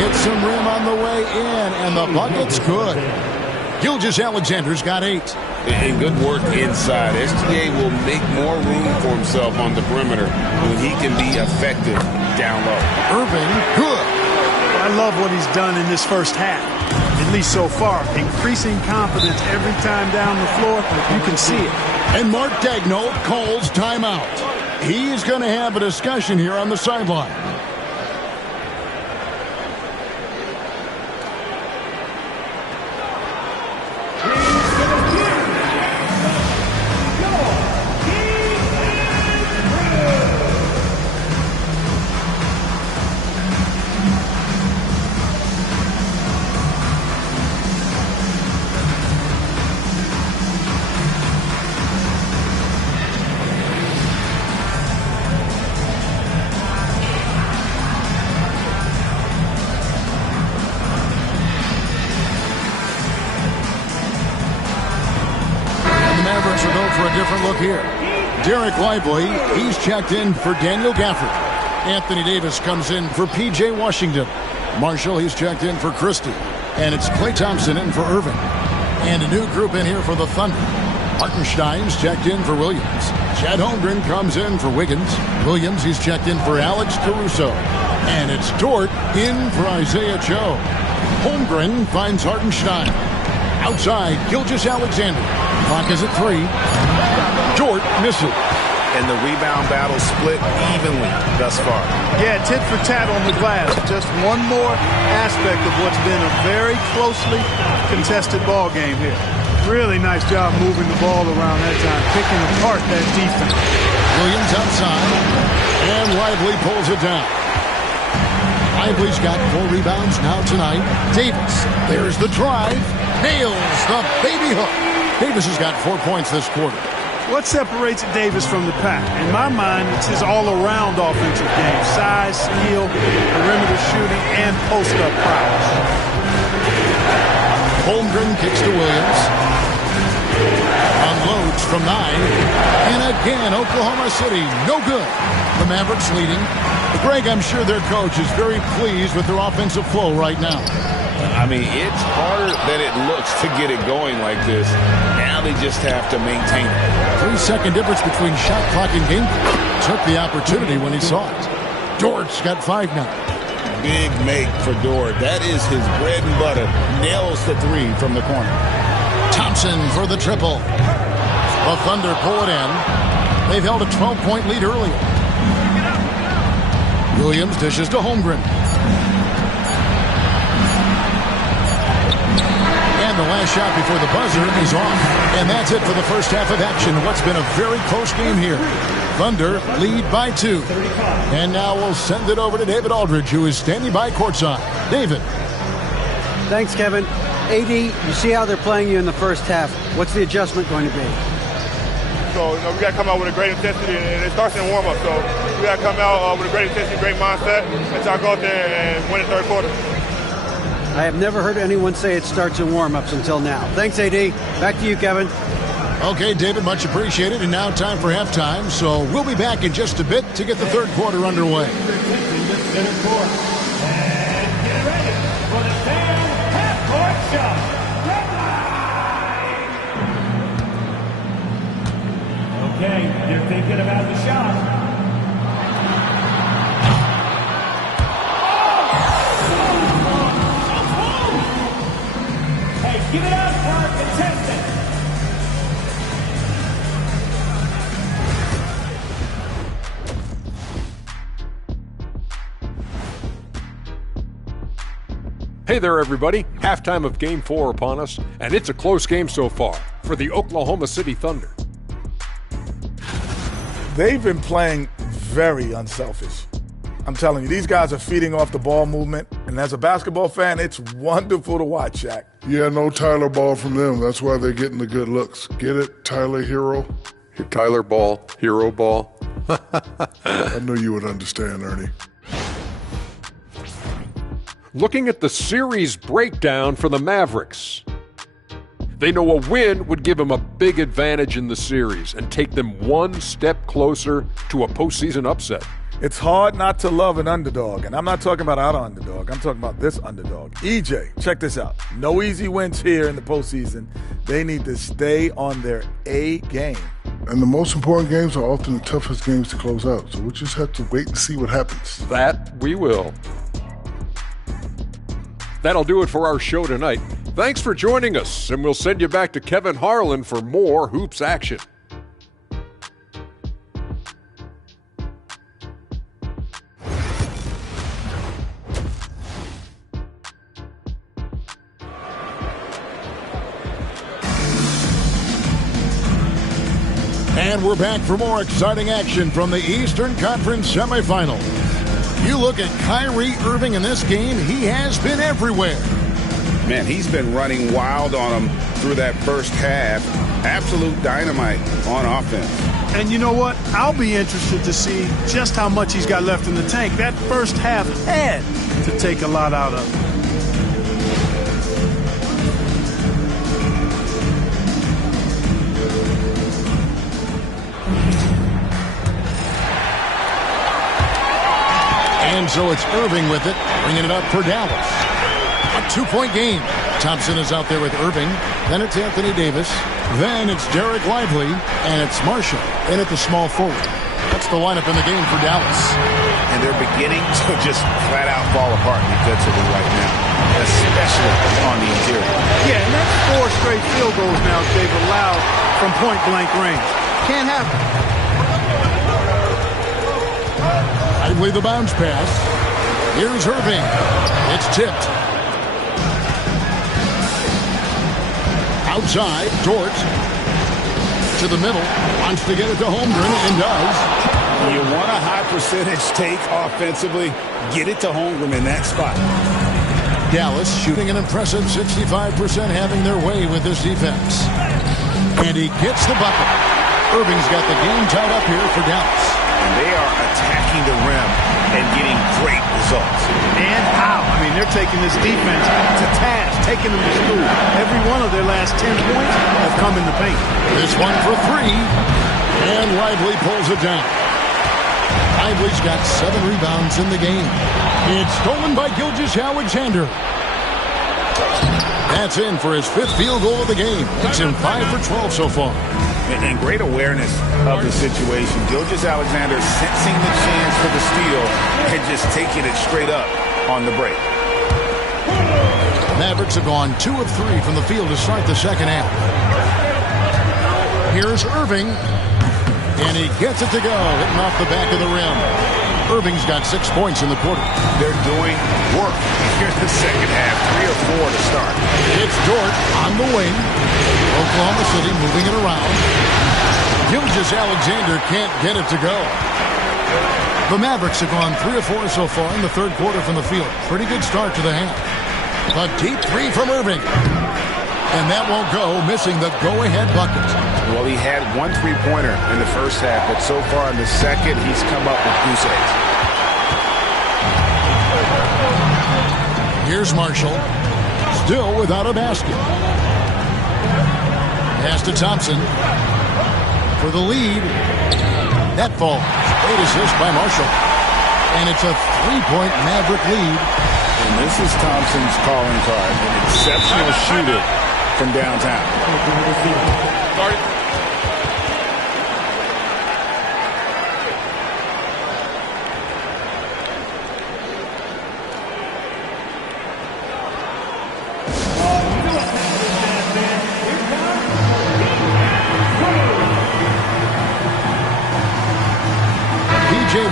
gets some rim on the way in, and the bucket's good. Gilgeous-Alexander's got 8. And good work inside. SGA will make more room for himself on the perimeter when he can be effective down low. Irving, good. I love what he's done in this first half, at least so far. Increasing confidence every time down the floor. You can see it. And Mark Daigneault calls timeout. He's going to have a discussion here on the sideline. Different look here. Derek Lively, he's checked in for Daniel Gafford. Anthony Davis comes in for P.J. Washington. Marshall, he's checked in for Christie. And it's Klay Thompson in for Irving. And a new group in here for the Thunder. Hartenstein's checked in for Williams. Chad Holmgren comes in for Wiggins. Williams, he's checked in for Alex Caruso. And it's Dort in for Isaiah Joe. Holmgren finds Hartenstein. Outside, Gilgeous-Alexander. Clock is at 3. Dort misses. And the rebound battle split evenly thus far. Yeah, tit for tat on the glass. Just one more aspect of what's been a very closely contested ball game here. Really nice job moving the ball around that time, picking apart that defense. Williams outside, and Lively pulls it down. Lively's got 4 rebounds now tonight. Davis, there's the drive, nails the baby hook. Davis has got 4 points this quarter. What separates Davis from the pack? In my mind, it's his all-around offensive game. Size, skill, perimeter shooting, and post-up prowess. Holmgren kicks to Williams. from 9. And again, Oklahoma City, no good. The Mavericks leading. Greg, I'm sure their coach is very pleased with their offensive flow right now. I mean, it's harder than it looks to get it going like this. Now they just have to maintain it. 3-second difference between shot clock and game clock. Took the opportunity when he saw it. Dort's got 5 now. Big make for Dort. That is his bread and butter. Nails the 3 from the corner. Thompson for the triple. The Thunder pull it in. They've held a 12-point lead earlier. Williams dishes to Holmgren. And the last shot before the buzzer is off. And that's it for the first half of action. What's been a very close game here. Thunder lead by 2. And now we'll send it over to David Aldridge, who is standing by courtside. David. Thanks, Kevin. AD, you see how they're playing you in the first half. What's the adjustment going to be? So, we got to come out with a great intensity, and it starts in warm-up. So, we got to come out with a great intensity, great mindset, and try to go out there and win the third quarter. I have never heard anyone say it starts in warm-ups until now. Thanks, AD. Back to you, Kevin. Okay, David, much appreciated. And now time for halftime. So we'll be back in just a bit to get the third quarter underway. And get ready for the fan half-court shot. Okay, you're thinking about the shot. Hey, give it up for our contestant. Hey there, everybody. Halftime of Game 4 upon us, and it's a close game so far for the Oklahoma City Thunder. They've been playing very unselfish. I'm telling you, these guys are feeding off the ball movement, and as a basketball fan, it's wonderful to watch, Shaq. Yeah, no Tyler Ball from them. That's why they're getting the good looks. Get it, Tyler Hero? Tyler Ball, Hero Ball. I knew you would understand, Ernie. Looking at the series breakdown for the Mavericks. They know a win would give them a big advantage in the series and take them one step closer to a postseason upset. It's hard not to love an underdog, and I'm not talking about our underdog. I'm talking about this underdog. EJ, check this out. No easy wins here in the postseason. They need to stay on their A game. And the most important games are often the toughest games to close out, so we'll just have to wait and see what happens. That we will. That'll do it for our show tonight. Thanks for joining us, and we'll send you back to Kevin Harlan for more hoops action. And we're back for more exciting action from the Eastern Conference semifinals. You look at Kyrie Irving in this game, he has been everywhere. Man, he's been running wild on him through that first half. Absolute dynamite on offense. And you know what? I'll be interested to see just how much he's got left in the tank. That first half had to take a lot out of him. And so it's Irving with it, bringing it up for Dallas. A 2-point game. Thompson is out there with Irving. Then it's Anthony Davis. Then it's Derek Lively. And it's Marshall in at the small forward. That's the lineup in the game for Dallas. And they're beginning to just flat out fall apart defensively right now, especially on the interior. Yeah, and that's 4 straight field goals now they've allowed from point-blank range. Can't happen. Lively the bounce pass. Here's Irving. It's tipped. Outside, Dort. To the middle. Wants to get it to Holmgren and does. You want a high percentage take offensively, get it to Holmgren in that spot. Dallas shooting an impressive 65%, having their way with this defense. And he gets the bucket. Irving's got the game tied up here for Dallas. and they are attacking the rim and getting great results. And how? I mean, they're taking this defense to task, taking them to school. Every one of their last 10 points have come in the paint. This one for three, and Lively pulls it down. Lively's got 7 rebounds in the game. It's stolen by Gilgeous-Alexander. That's in for his 5th field goal of the game. Makes him 5 for 12 so far. And great awareness of the situation. Gilgeous-Alexander sensing the chance for the steal and just taking it straight up on the break. Mavericks have gone 2 of 3 from the field to start the second half. Here's Irving, and he gets it to go, hitting off the back of the rim. Irving's got 6 points in the quarter. They're doing work here in the second half, 3 or 4 to start. It's Dort on the wing. Oklahoma City moving it around. Gilgeous-Alexander can't get it to go. The Mavericks have gone 3 of 4 so far in the third quarter from the field. Pretty good start to the half. A deep 3 from Irving. And that won't go, missing the go-ahead bucket. Well, he had 1 3-pointer in the first half, but so far in the second, he's come up with goose eggs. Here's Marshall, still without a basket. Pass to Thompson for the lead. That falls. Great assist by Marshall. And it's a 3-point Maverick lead. And this is Thompson's calling card, an exceptional shooter from downtown.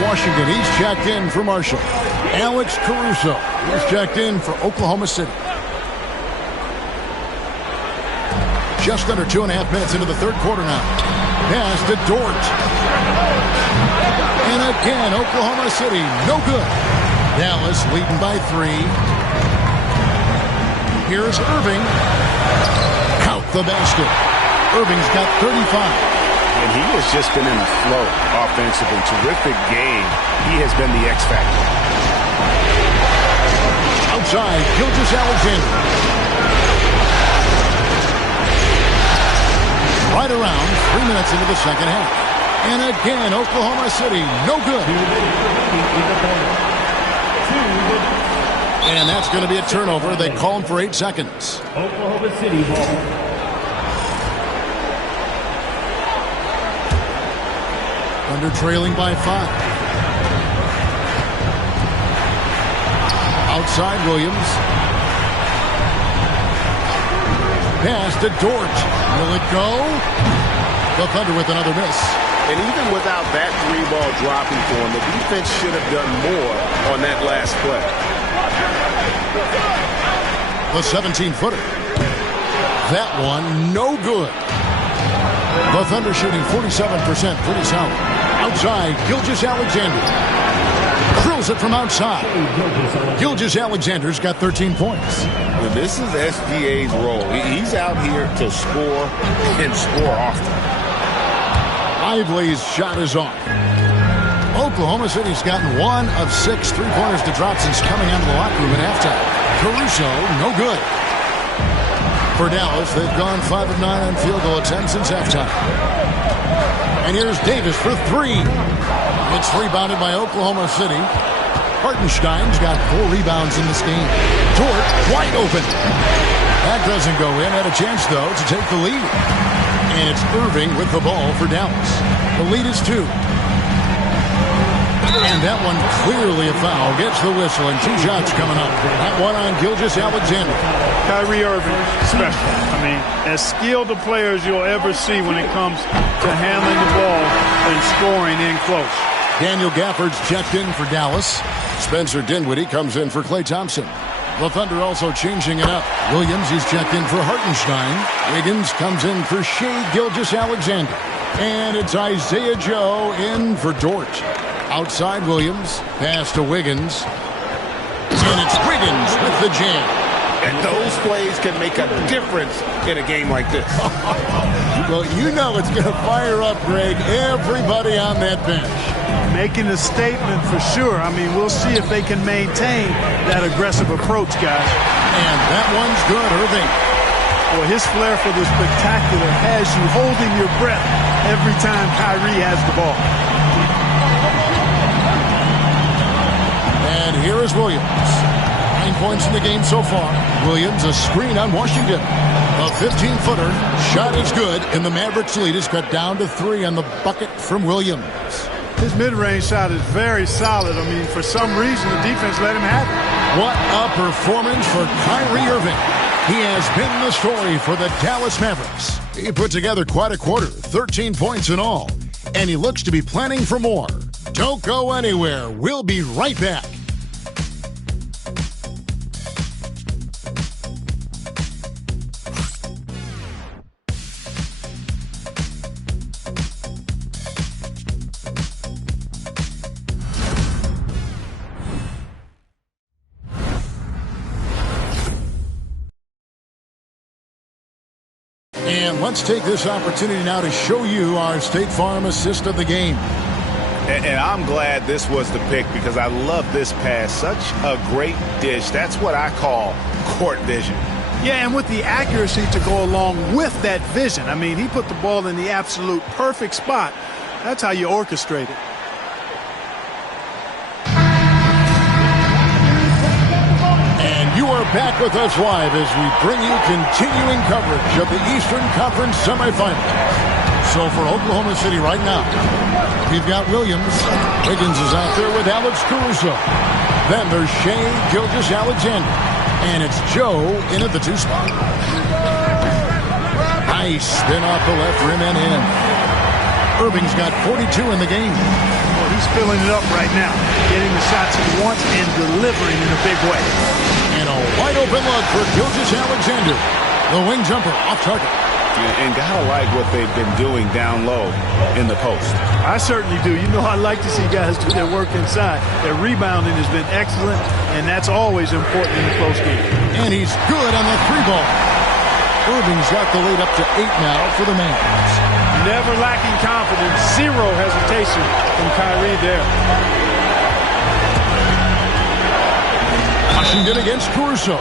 Washington, he's checked in for Marshall. Alex Caruso, he's checked in for Oklahoma City. Just under 2.5 minutes into the third quarter now. Pass to Dort. And again, Oklahoma City, no good. Dallas leading by 3. Here's Irving. Count the basket. Irving's got 35. And he has just been in a flow offensively. Terrific game. He has been the X factor. Outside, Gilgeous-Alexander. Right around 3 minutes into the second half. And again, Oklahoma City, no good. And that's going to be a turnover. They call him for 8 seconds. Oklahoma City ball. Under trailing by 5. Outside Williams. Pass to Dort. Will it go? The Thunder with another miss. And even without that 3-ball dropping for him, the defense should have done more on that last play. The 17-footer. That one, no good. The Thunder shooting 47%, pretty solid. Outside, Gilgeous-Alexander. Drills it from outside. Gilgeous-Alexander's got 13 points. Well, this is SGA's role. He's out here to score and score often. Lively's shot is off. Oklahoma City's gotten 1 of 6 3-pointers to drop since coming out of the locker room at halftime. Caruso, no good. For Dallas, they've gone 5 of 9 on field goal attempts since halftime. And here's Davis for 3. It's rebounded by Oklahoma City. Hartenstein's got 4 rebounds in this game. Dort wide open. That doesn't go in. Had a chance, though, to take the lead. And it's Irving with the ball for Dallas. The lead is 2. And that one clearly a foul. Gets the whistle, and 2 shots coming up. That one on Gilgeous-Alexander. Kyrie Irving, special. I mean, as skilled a player as you'll ever see when it comes to handling the ball and scoring in close. Daniel Gafford's checked in for Dallas. Spencer Dinwiddie comes in for Klay Thompson. The Thunder also changing it up. Williams is checked in for Hartenstein. Wiggins comes in for Shai Gilgeous-Alexander. And it's Isaiah Joe in for Dort. Outside Williams. Pass to Wiggins. And it's Wiggins with the jam. And those plays can make a difference in a game like this. You Well, you know it's going to fire up, Greg, everybody on that bench. Making a statement for sure. I mean, we'll see if they can maintain that aggressive approach, guys. And that one's good, Irving. Well, his flair for the spectacular has you holding your breath every time Kyrie has the ball. And here is Williams. 9 points in the game so far. Williams, a screen on Washington. A 15-footer. Shot is good, and the Mavericks lead is cut down to 3 on the bucket from Williams. His mid-range shot is very solid. I mean, for some reason, the defense let him have it. What a performance for Kyrie Irving. He has been the story for the Dallas Mavericks. He put together quite a quarter, 13 points in all. And he looks to be planning for more. Don't go anywhere. We'll be right back. And let's take this opportunity now to show you our State Farm assist of the game. And I'm glad this was the pick because I love this pass. Such a great dish. That's what I call court vision. Yeah, and with the accuracy to go along with that vision. I mean, he put the ball in the absolute perfect spot. That's how you orchestrate it. And you are back with us live as we bring you continuing coverage of the Eastern Conference semifinals. So for Oklahoma City right now, we've got Williams. Wiggins is out there with Alex Caruso. Then there's Shea Gilgeous-Alexander. And it's Joe in at the 2 spot. Nice spin off the left rim and in. Irving's got 42 in the game. Well, he's filling it up right now. Getting the shots he wants and delivering in a big way. And a wide open look for Gilgeous-Alexander. The wing jumper off target. And gotta like what they've been doing down low in the post. I certainly do. You know, I like to see guys do their work inside. Their rebounding has been excellent, and that's always important in the close game. And he's good on the 3-ball. Irving's got the lead up to 8 now for the Mavs. Never lacking confidence. Zero hesitation from Kyrie there. Washington against Caruso.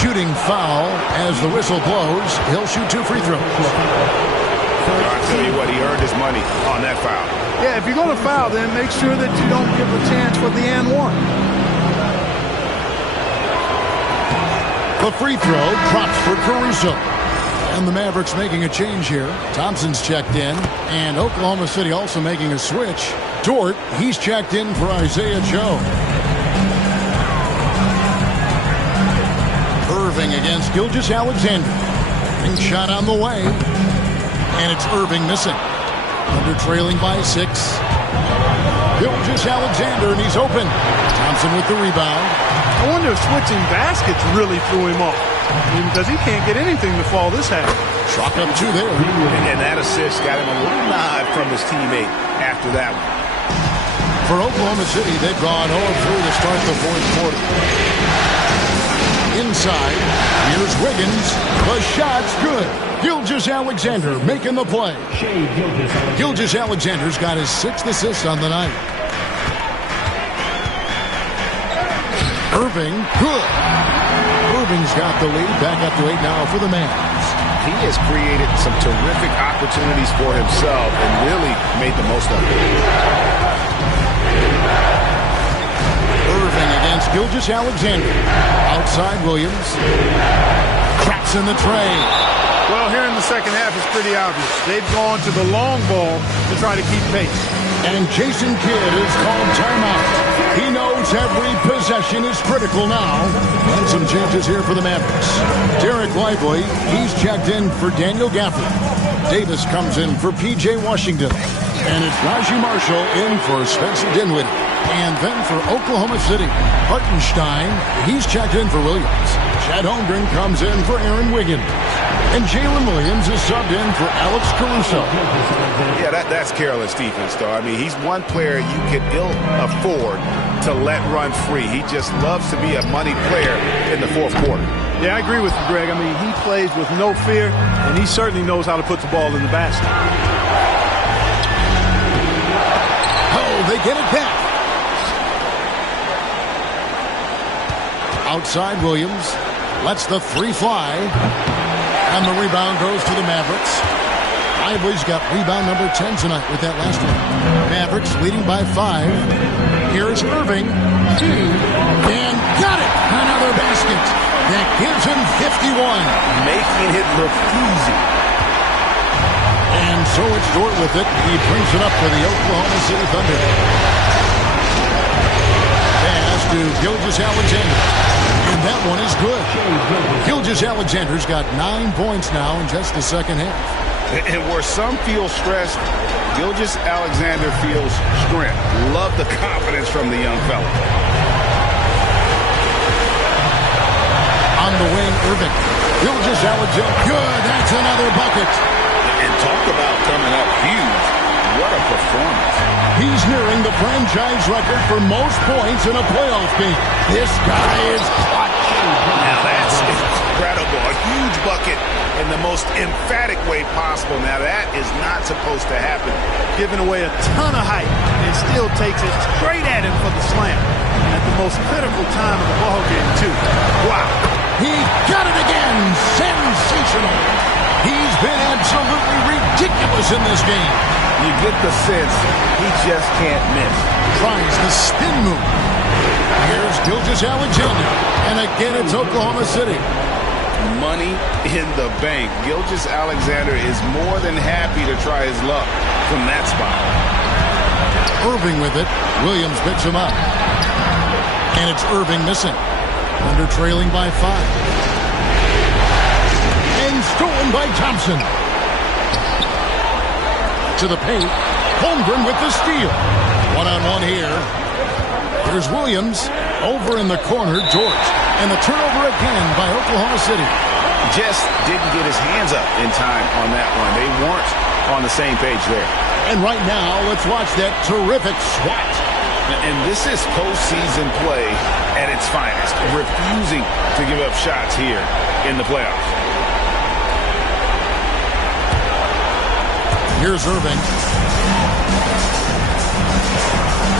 Shooting foul as the whistle blows. He'll shoot 2 free throws. I'll tell you what, he earned his money on that foul. Yeah, if you're going to foul, then make sure that you don't give a chance for the and one. The free throw drops for Caruso. And the Mavericks making a change here. Thompson's checked in. And Oklahoma City also making a switch. Dort, he's checked in for Isaiah Joe. Irving against Gilgeous-Alexander. Big shot on the way. And it's Irving missing. Under trailing by 6. Gilgeous-Alexander, and he's open. Thompson with the rebound. I wonder if switching baskets really threw him off. Because he can't get anything to fall this half. Chalk up 2 there. And that assist got him a little nod from his teammate after that one. For Oklahoma City, they've gone 0 through to start the 4th quarter. Inside, here's Wiggins. The shot's good. Gilgeous-Alexander making the play. Gilgeous-Alexander's got his 6th assist on the night. Irving, good. Irving's got the lead. Back up to 8 now for the Mavs. He has created some terrific opportunities for himself and really made the most of it. Irving against Gilgeous-Alexander. Outside Williams. Traps in the tray. Well, here in the second half, it's pretty obvious. They've gone to the long ball to try to keep pace. And Jason Kidd is called timeout. He knows every possession is critical now. And some changes here for the Mavericks. Derek Lively, he's checked in for Daniel Gafford. Davis comes in for P.J. Washington. And it's Raji Marshall in for Spencer Dinwiddie. And then for Oklahoma City, Hartenstein, he's checked in for Williams. Chad Holmgren comes in for Aaron Wiggins. And Jalen Williams is subbed in for Alex Caruso. Yeah, that's careless defense, though. I mean, he's one player you can ill afford to let run free. He just loves to be a money player in the 4th quarter. Yeah, I agree with you, Greg. I mean, he plays with no fear, and he certainly knows how to put the ball in the basket. Oh, they get it back. Outside Williams lets the three fly, and the rebound goes to the Mavericks. Ivory's got rebound number 10 tonight with that last one. Mavericks leading by 5. Here's Irving. And got it! Another basket. That gives him 51. Making it look easy. And so it's Dort with it. He brings it up for the Oklahoma City Thunder. Pass to Gilgeous-Alexander. And that one is good. Gilgeous-Alexander's got 9 points now in just the second half. And where some feel stressed, Gilgeous-Alexander feels strength. Love the confidence from the young fella. On the wing, Irving. Gilgeous-Alexander. Good. That's another bucket. And talk about coming up huge. What a performance. He's nearing the franchise record for most points in a playoff game. This guy is clutch. Now that's incredible. A huge bucket in the most emphatic way possible. Now that is not supposed to happen. Giving away a ton of height and still takes it straight at him for the slam. At the most critical time of the ball game, too. Wow. He got it again. Sensational. He's been absolutely ridiculous in this game. You get the sense he just can't miss. Tries the spin move. Here's Gilgeous-Alexander. And again, it's Oklahoma City. Money in the bank. Gilgeous-Alexander is more than happy to try his luck from that spot. Irving with it. Williams picks him up. And it's Irving missing. Under trailing by 5. And stolen by Thompson. To the paint. Holmgren with the steal. One-on-one here. Here's Williams. Over in the corner, George. And the turnover again by Oklahoma City. Just didn't get his hands up in time on that one. They weren't on the same page there. And right now, let's watch that terrific swat. And this is postseason play at its finest. Refusing to give up shots here in the playoffs. Here's Irving.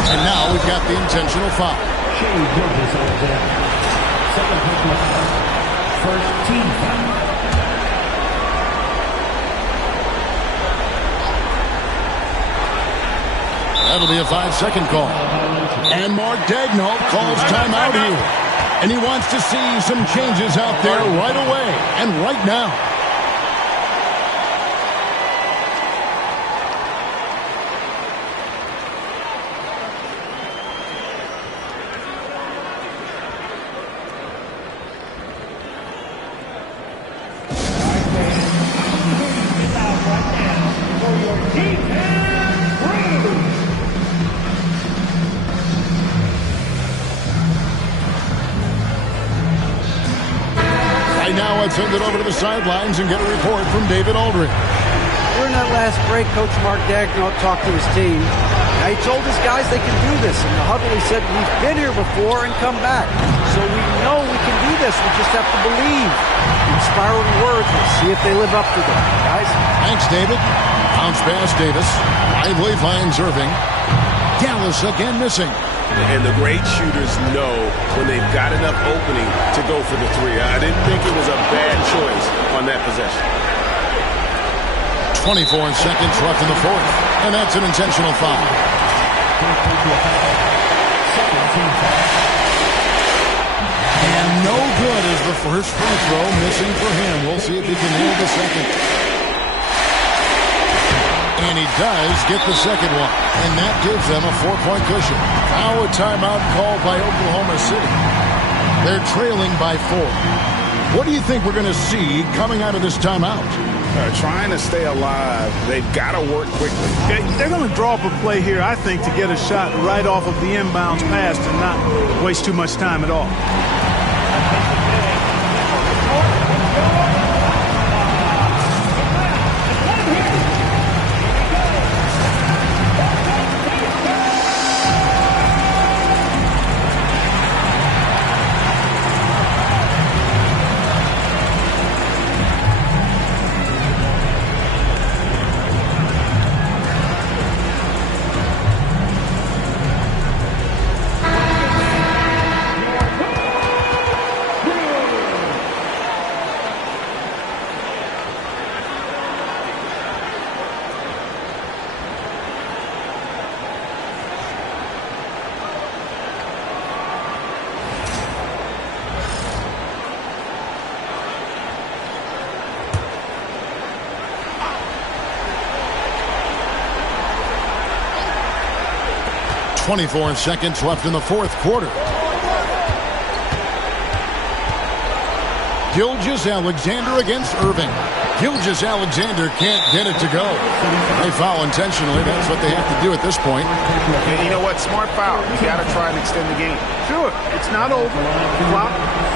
And now we've got the intentional foul. Second personal foul. First team foul. That'll be a 5-second call. And Mark Daigneault calls timeout here. And he wants to see some changes out there right away and right now. Send it over to the sidelines and get a report from David Aldridge. During that last break, Coach Mark Daigneault talked to his team. Now, he told his guys they can do this. In the huddle, he said, we've been here before and come back. So we know we can do this. We just have to believe. Inspiring words. We'll see if they live up to them, guys. Thanks, David. Bounce pass, Davis. Lively finds Irving. Dallas again missing. And the great shooters know when they've got enough opening to go for the three. I didn't think it was a bad choice on that possession. 24 seconds left in the fourth. And that's an intentional foul. And no good is the first free throw missing for him. We'll see if he can nail the second. And he does get the second one. And that gives them a 4-point cushion. Now a timeout called by Oklahoma City. They're trailing by 4. What do you think we're going to see coming out of this timeout? Trying to stay alive. They've got to work quickly. They're going to draw up a play here, I think, to get a shot right off of the inbounds pass and not waste too much time at all. 24 seconds left in the fourth quarter. Gilgeous-Alexander against Irving. Gilgeous-Alexander can't get it to go. They foul intentionally. That's what they have to do at this point. And you know what? Smart foul. You got to try and extend the game. Sure, it's not over. The clock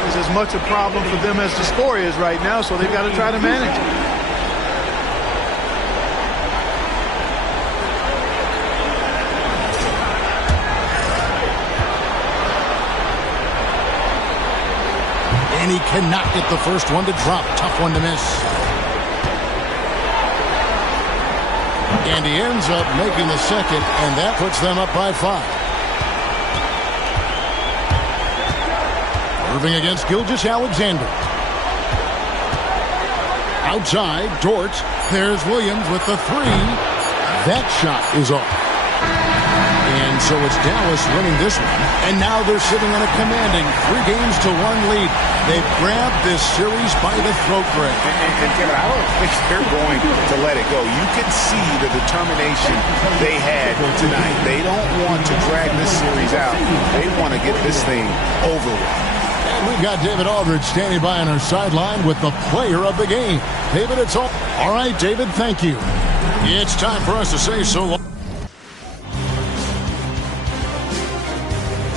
is as much a problem for them as the score is right now, so they've got to try to manage it. And he cannot get the first one to drop. Tough one to miss. And he ends up making the second, and that puts them up by 5. Irving against Gilgeous-Alexander. Outside, Dort. There's Williams with the 3. That shot is off. And so it's Dallas winning this one. And now they're sitting on a commanding 3-1 lead. They've grabbed this series by the throat, Greg. And Kevin, I don't think they're going to let it go. You can see the determination they had tonight. They don't want to drag this series out. They want to get this thing over with. And we've got David Aldridge standing by on our sideline with the player of the game. David, it's all right, David, thank you. It's time for us to say so long.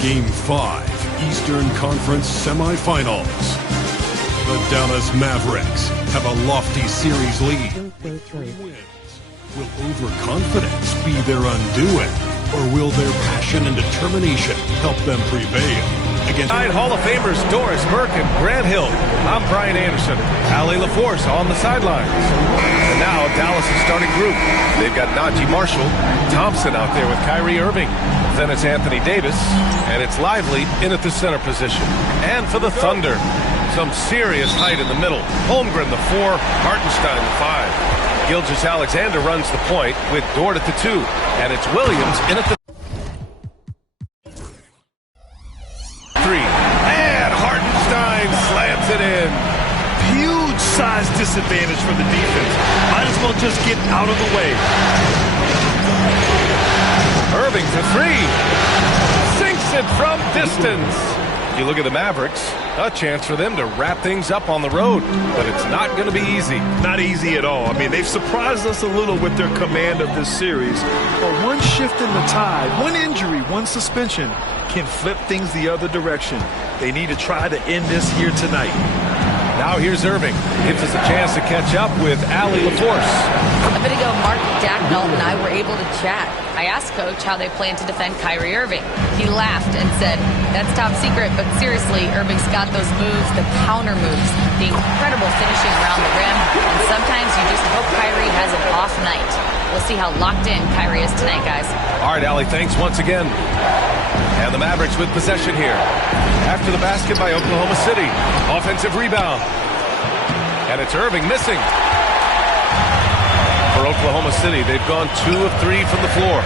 Game 5, Eastern Conference Semifinals. The Dallas Mavericks have a lofty series lead. Will overconfidence be their undoing, or will their passion and determination help them prevail? Against Hall of Famers Doris Burke and Grant Hill. I'm Brian Anderson. Allie LaForce on the sidelines. And now Dallas' starting group. They've got Najee Marshall, Thompson out there with Kyrie Irving. Then it's Anthony Davis, and it's Lively in at the center position. And for the Thunder, some serious height in the middle. Holmgren the 4, Hartenstein the 5. Gilgeous-Alexander runs the point with Dort at the 2, and it's Williams in at the 3. And Hartenstein slams it in. Huge size disadvantage for the defense. Might as well just get out of the way. Irving for 3. Sinks it from distance. You look at the Mavericks, a chance for them to wrap things up on the road, but it's not going to be easy. Not easy at all. I mean, they've surprised us a little with their command of this series, but one shift in the tide, one injury, one suspension can flip things the other direction. They need to try to end this here tonight. Now here's Irving. Gives us a chance to catch up with Allie LaForce. A bit ago, Mark Dacknall and I were able to chat. I asked Coach how they plan to defend Kyrie Irving. He laughed and said, "That's top secret, but seriously, Irving's got those moves, the counter moves, the incredible finishing around the rim, and sometimes you just hope Kyrie has an off night." We'll see how locked in Kyrie is tonight, guys. All right, Allie, thanks once again. And the Mavericks with possession here. After the basket by Oklahoma City. Offensive rebound. And it's Irving missing. For Oklahoma City, they've gone 2 of 3 from the floor.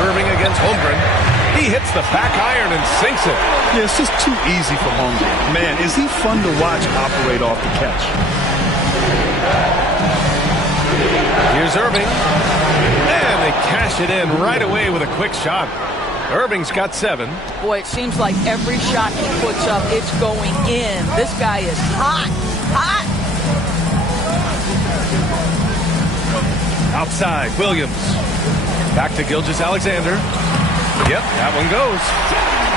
Irving against Holmgren. He hits the back iron and sinks it. Yeah, it's just too easy for Holmgren. Man, is he fun to watch operate off the catch. Here's Irving. And they cash it in right away with a quick shot. Irving's got 7. Boy, it seems like every shot he puts up, it's going in. This guy is hot, hot. Outside, Williams. Back to Gilgeous-Alexander. Yep, that one goes.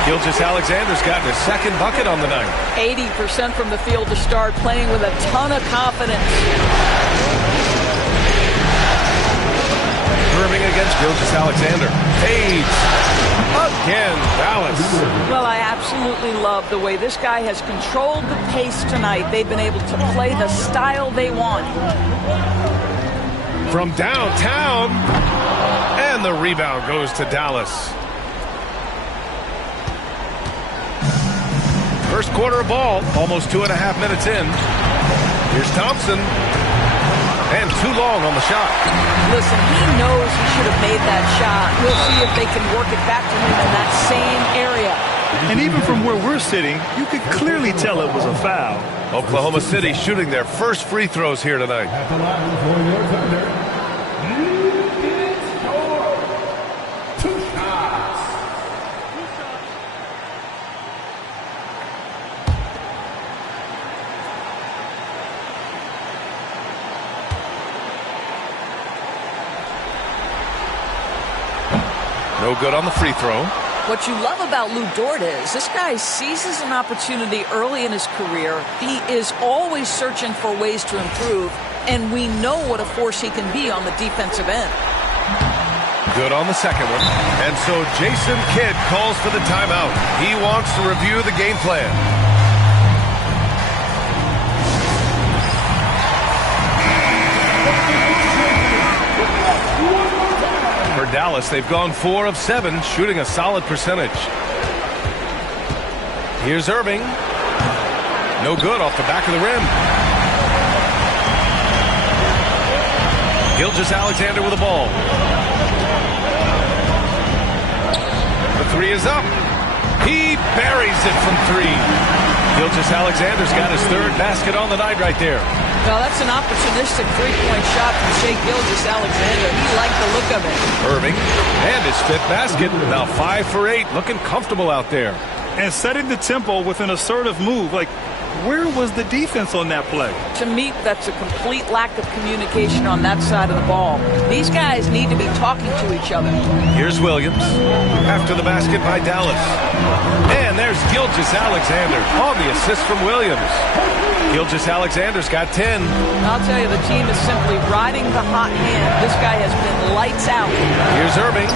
Gilgeous-Alexander's gotten his second bucket on the night. 80% from the field to start, playing with a ton of confidence. Irving against Gilgeous-Alexander. Fades. Again, Dallas. Well, I absolutely love the way this guy has controlled the pace tonight. They've been able to play the style they want. From downtown. And the rebound goes to Dallas. First quarter of ball, almost 2.5 minutes in. Here's Thompson. And too long on the shot. Listen, he knows he should have made that shot. We'll see if they can work it back to him in that same area. And even from where we're sitting, you could clearly tell it was a foul. Oklahoma City shooting their first free throws here tonight. No good on the free throw. What you love about Lou Dort is this guy seizes an opportunity early in his career. He is always searching for ways to improve, and we know what a force he can be on the defensive end. Good on the second one. And so Jason Kidd calls for the timeout. He wants to review the game plan. For Dallas, they've gone 4 of 7, shooting a solid percentage. Here's Irving. No good off the back of the rim. Gilgeous-Alexander with the ball. The three is up. He buries it from 3. Gilgeous-Alexander's got his 3rd basket on the night right there. Well, that's an opportunistic three-point shot from Shai Gilgeous-Alexander. He liked the look of it. Irving, and his 5th basket. Now 5 for 8, looking comfortable out there. And setting the tempo with an assertive move. Like, where was the defense on that play? To me, that's a complete lack of communication on that side of the ball. These guys need to be talking to each other. Here's Williams after the basket by Dallas. And there's Gilgeous-Alexander on the assist from Williams. Gilgeous-Alexander's got 10. I'll tell you, the team is simply riding the hot hand. This guy has been lights out. Here's Irving.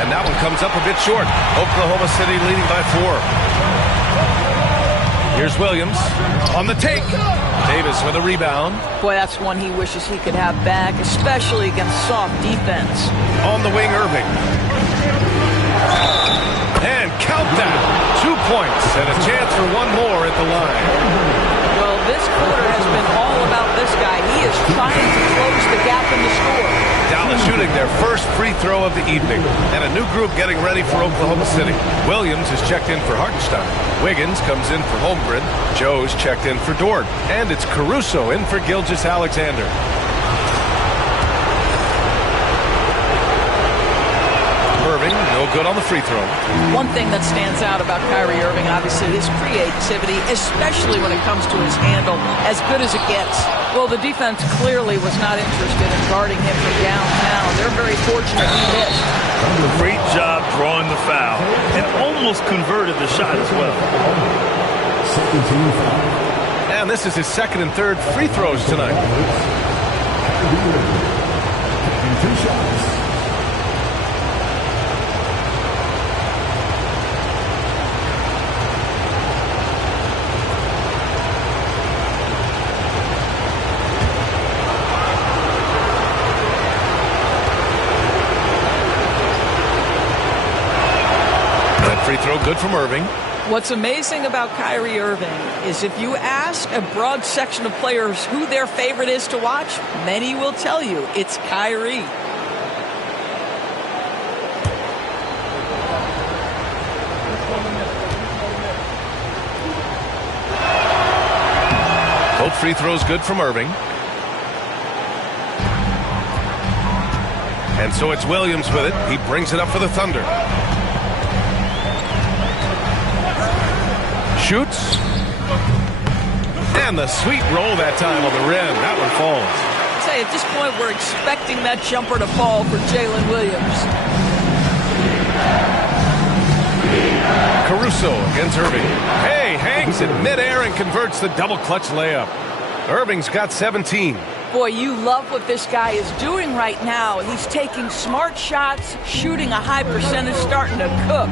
And that one comes up a bit short. Oklahoma City leading by 4. Here's Williams on the take. Davis with a rebound. Boy, that's one he wishes he could have back, especially against soft defense. On the wing, Irving. And count that. 2 points and a chance for one more at the line. Well, this quarter has been all about this guy. He is trying to close the gap in the score. Dallas shooting their first free throw of the evening. And a new group getting ready for Oklahoma City. Williams is checked in for Hartenstein. Wiggins comes in for Holmgren. Joe's checked in for Dort. And it's Caruso in for Gilgeous-Alexander. Irving, no good on the free throw. One thing that stands out about Kyrie Irving, obviously, his creativity, especially when it comes to his handle, as good as it gets. Well, the defense clearly was not interested in guarding him from downtown. They're very fortunate he missed. Great job drawing the foul and almost converted the shot as well. And this is his 2nd and 3rd free throws tonight. And 2 shots. Free throw good from Irving. What's amazing about Kyrie Irving is if you ask a broad section of players who their favorite is to watch, many will tell you it's Kyrie. Both free throws good from Irving. And so it's Williams with it. He brings it up for the Thunder. Shoots. And the sweet roll that time on the rim. That one falls. I'd say at this point we're expecting that jumper to fall for Jalen Williams. Caruso against Irving. Hey, hangs in midair and converts the double clutch layup. Irving's got 17. Boy, you love what this guy is doing right now. He's taking smart shots, shooting a high percentage, starting to cook.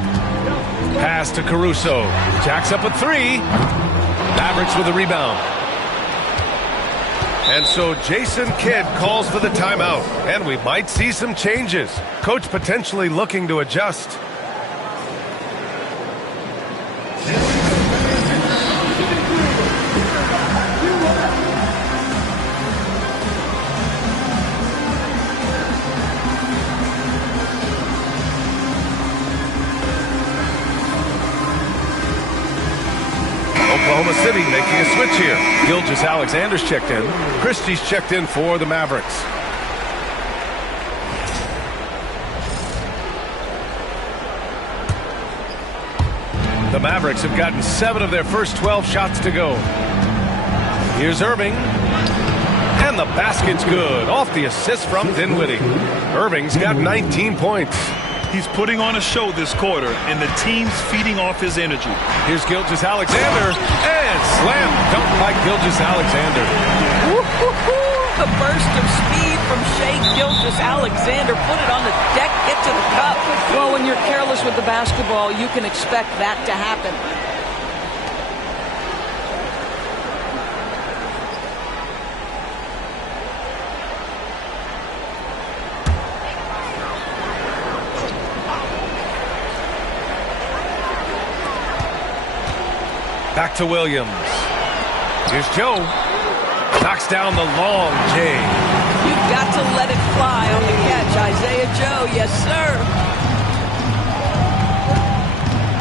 Pass to Caruso. Jacks up a 3. Mavericks with a rebound. And so Jason Kidd calls for the timeout. And we might see some changes. Coach potentially looking to adjust. Oklahoma City making a switch here. Gilgeous-Alexander's checked in. Christie's checked in for the Mavericks. The Mavericks have gotten 7 of their first 12 shots to go. Here's Irving. And the basket's good. Off the assist from Dinwiddie. Irving's got 19 points. He's putting on a show this quarter, and the team's feeding off his energy. Here's Gilgeous-Alexander, and slam dunk by Gilgeous-Alexander. A burst of speed from Shai Gilgeous-Alexander. Put it on the deck, get to the cup. Well, when you're careless with the basketball, you can expect that to happen. Back to Williams. Here's Joe. Knocks down the long J. You've got to let it fly on the catch. Isaiah Joe, yes, sir.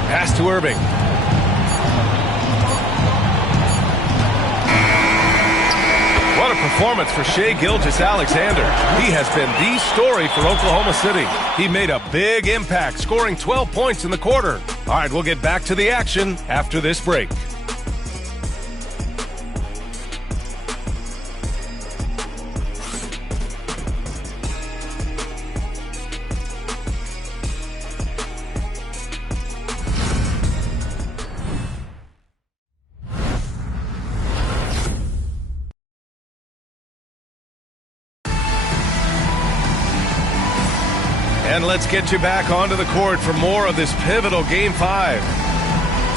Pass to Irving. What a performance for Shai Gilgeous-Alexander. He has been the story for Oklahoma City. He made a big impact, scoring 12 points in the quarter. All right, we'll get back to the action after this break. And let's get you back onto the court for more of this pivotal Game 5.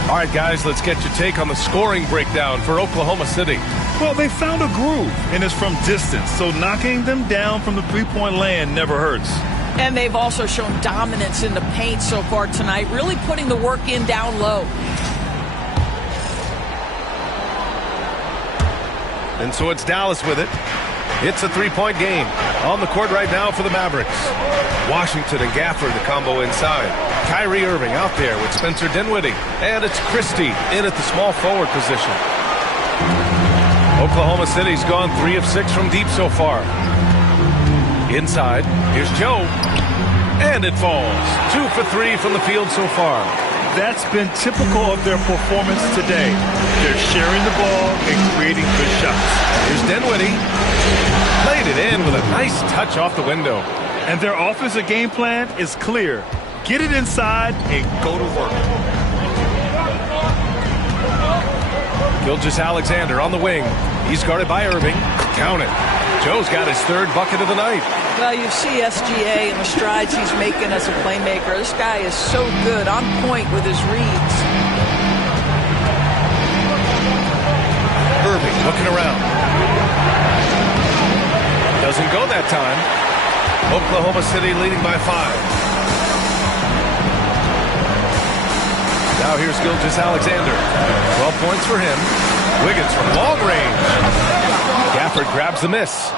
All right, guys, let's get your take on the scoring breakdown for Oklahoma City. Well, they found a groove, and it's from distance, so knocking them down from the three-point land never hurts. And they've also shown dominance in the paint so far tonight, really putting the work in down low. And so it's Dallas with it. It's a three-point game. On the court right now for the Mavericks. Washington and Gafford, the combo inside. Kyrie Irving out there with Spencer Dinwiddie. And it's Christie in at the small forward position. Oklahoma City's gone 3 of 6 from deep so far. Inside, here's Joe. And it falls. 2 for 3 from the field so far. That's been typical of their performance today. They're sharing the ball and creating good shots. Here's Dinwiddie. Played it in with a nice touch off the window. And their offensive game plan is clear. Get it inside and go to work. Gilgeous-Alexander on the wing. He's guarded by Irving. Count it. Joe's got his 3rd bucket of the night. Well, you see SGA and the strides he's making as a playmaker. This guy is so good, on point with his reads. Irving looking around. Doesn't go that time. Oklahoma City leading by 5. Now here's Gilgeous-Alexander. 12 points for him. Wiggins from long range. Gafford grabs the miss.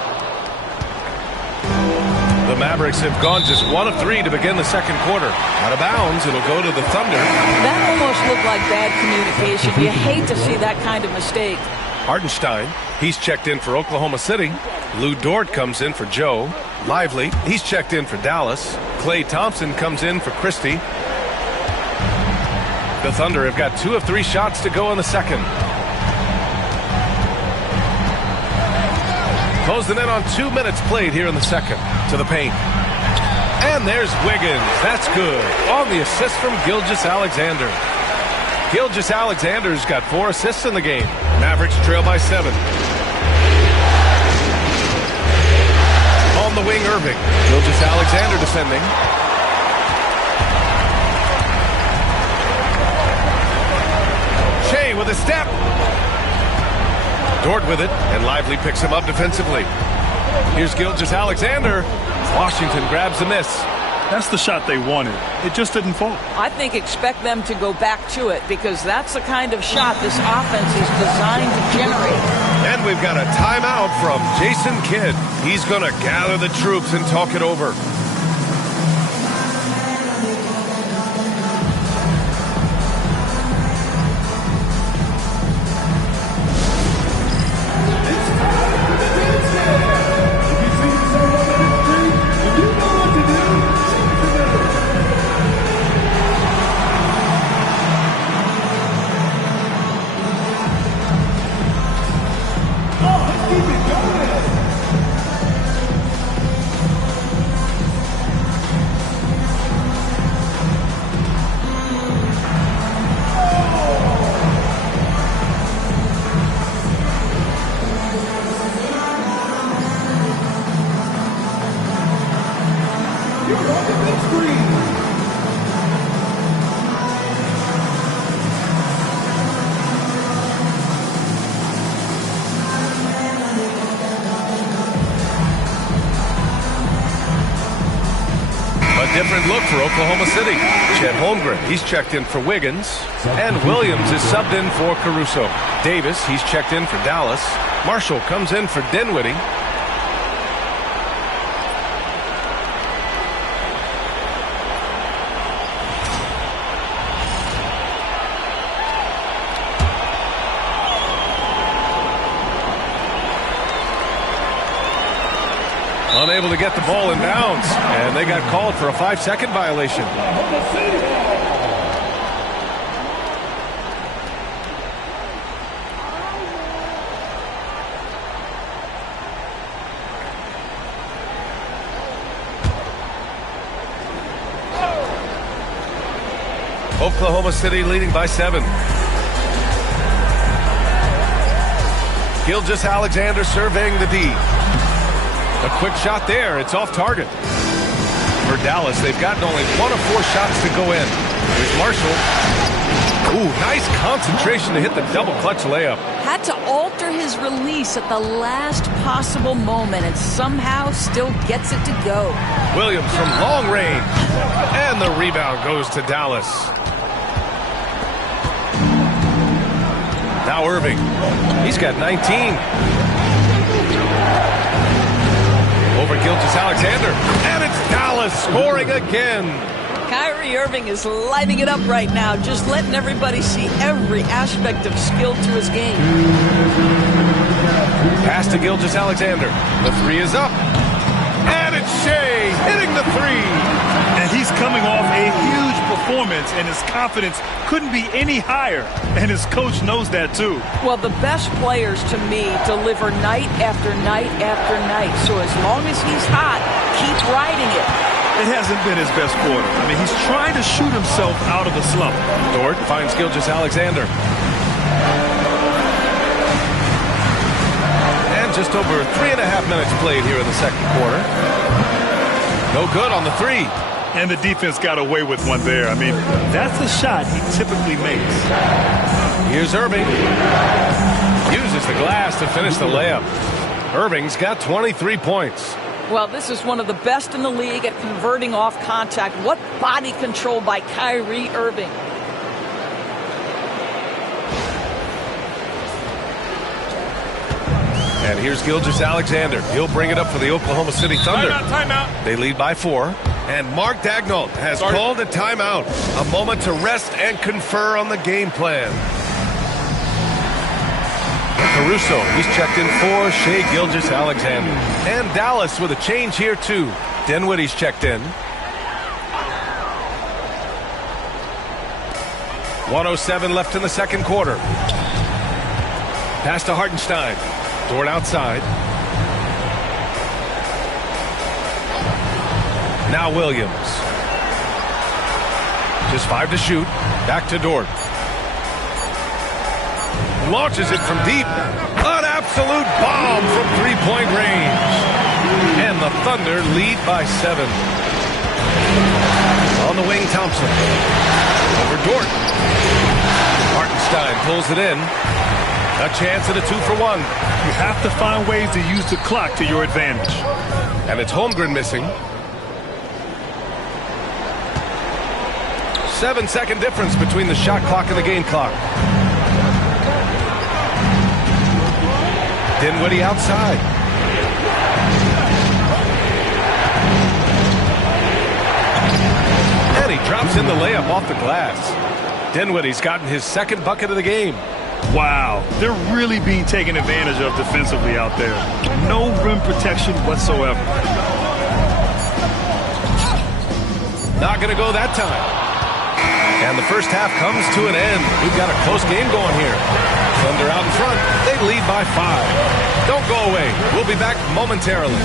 The Mavericks have gone just 1 of 3 to begin the second quarter. Out of bounds, it'll go to the Thunder. That almost looked like bad communication. You hate to see that kind of mistake. Hartenstein, he's checked in for Oklahoma City. Lou Dort comes in for Joe. Lively, he's checked in for Dallas. Klay Thompson comes in for Christie. The Thunder have got 2 of 3 shots to go in the second. Close the net on 2 minutes played here in the second. To the paint. And there's Wiggins. That's good. On the assist from Gilgeous-Alexander. Gilgeous-Alexander's got 4 assists in the game. Mavericks trail by 7. On the wing, Irving. Gilgeous-Alexander defending. Shai with a step. Dort with it, and Lively picks him up defensively. Here's Gilgeous-Alexander. Washington grabs the miss. That's the shot they wanted. It just didn't fall. I think expect them to go back to it because that's the kind of shot this offense is designed to generate. And we've got a timeout from Jason Kidd. He's going to gather the troops and talk it over. Different look for Oklahoma City. Chet Holmgren, he's checked in for Wiggins. And Williams is subbed in for Caruso. Davis, he's checked in for Dallas. Marshall comes in for Dinwiddie. Unable to get the ball in bounds, and they got called for a 5-second violation. Oklahoma City leading by 7. Gilgeous-Alexander surveying the D. A quick shot there. It's off target. For Dallas, they've gotten only 1 of 4 shots to go in. Here's Marshall. Ooh, nice concentration to hit the double clutch layup. Had to alter his release at the last possible moment and somehow still gets it to go. Williams from long range. And the rebound goes to Dallas. Now Irving. He's got 19. Over Gilgeous-Alexander, and it's Dallas scoring again. Kyrie Irving is lighting it up right now, just letting everybody see every aspect of skill to his game. Pass to Gilgeous-Alexander. The 3 is up. And it's Shea hitting the 3. And he's coming off a huge performance, and his confidence couldn't be any higher. And his coach knows that, too. Well, the best players, to me, deliver night after night after night. So as long as he's hot, keep riding it. It hasn't been his best quarter. I mean, he's trying to shoot himself out of a slump. Dort finds Gilgeous-Alexander. And just over 3.5 minutes played here in the second quarter. No good on the 3. And the defense got away with one there. I mean, that's the shot he typically makes. Here's Irving. Uses the glass to finish the layup. Irving's got 23 points. Well, this is one of the best in the league at converting off contact. What body control by Kyrie Irving. And here's Gilgeous-Alexander. He'll bring it up for the Oklahoma City Thunder. Timeout. They lead by 4. And Mark Daigneault has called a timeout. A moment to rest and confer on the game plan. Caruso, he's checked in for Shea Gilgeous-Alexander. And Dallas with a change here, too. Dinwiddie's checked in. 1:07 left in the second quarter. Pass to Hartenstein. Dort outside. Now Williams. Just 5 to shoot. Back to Dort. Launches it from deep. An absolute bomb from 3-point range. And the Thunder lead by 7. On the wing, Thompson. Over Dort. Hartenstein pulls it in. A chance at a 2-for-1. You have to find ways to use the clock to your advantage. And it's Holmgren missing. 7-second difference between the shot clock and the game clock. Dinwiddie outside. And he drops in the layup off the glass. Dinwiddie's gotten his second bucket of the game. Wow, they're really being taken advantage of defensively out there. No rim protection whatsoever. Not going to go that time. And the first half comes to an end. We've got a close game going here. Thunder out in front. They lead by 5. Don't go away. We'll be back momentarily.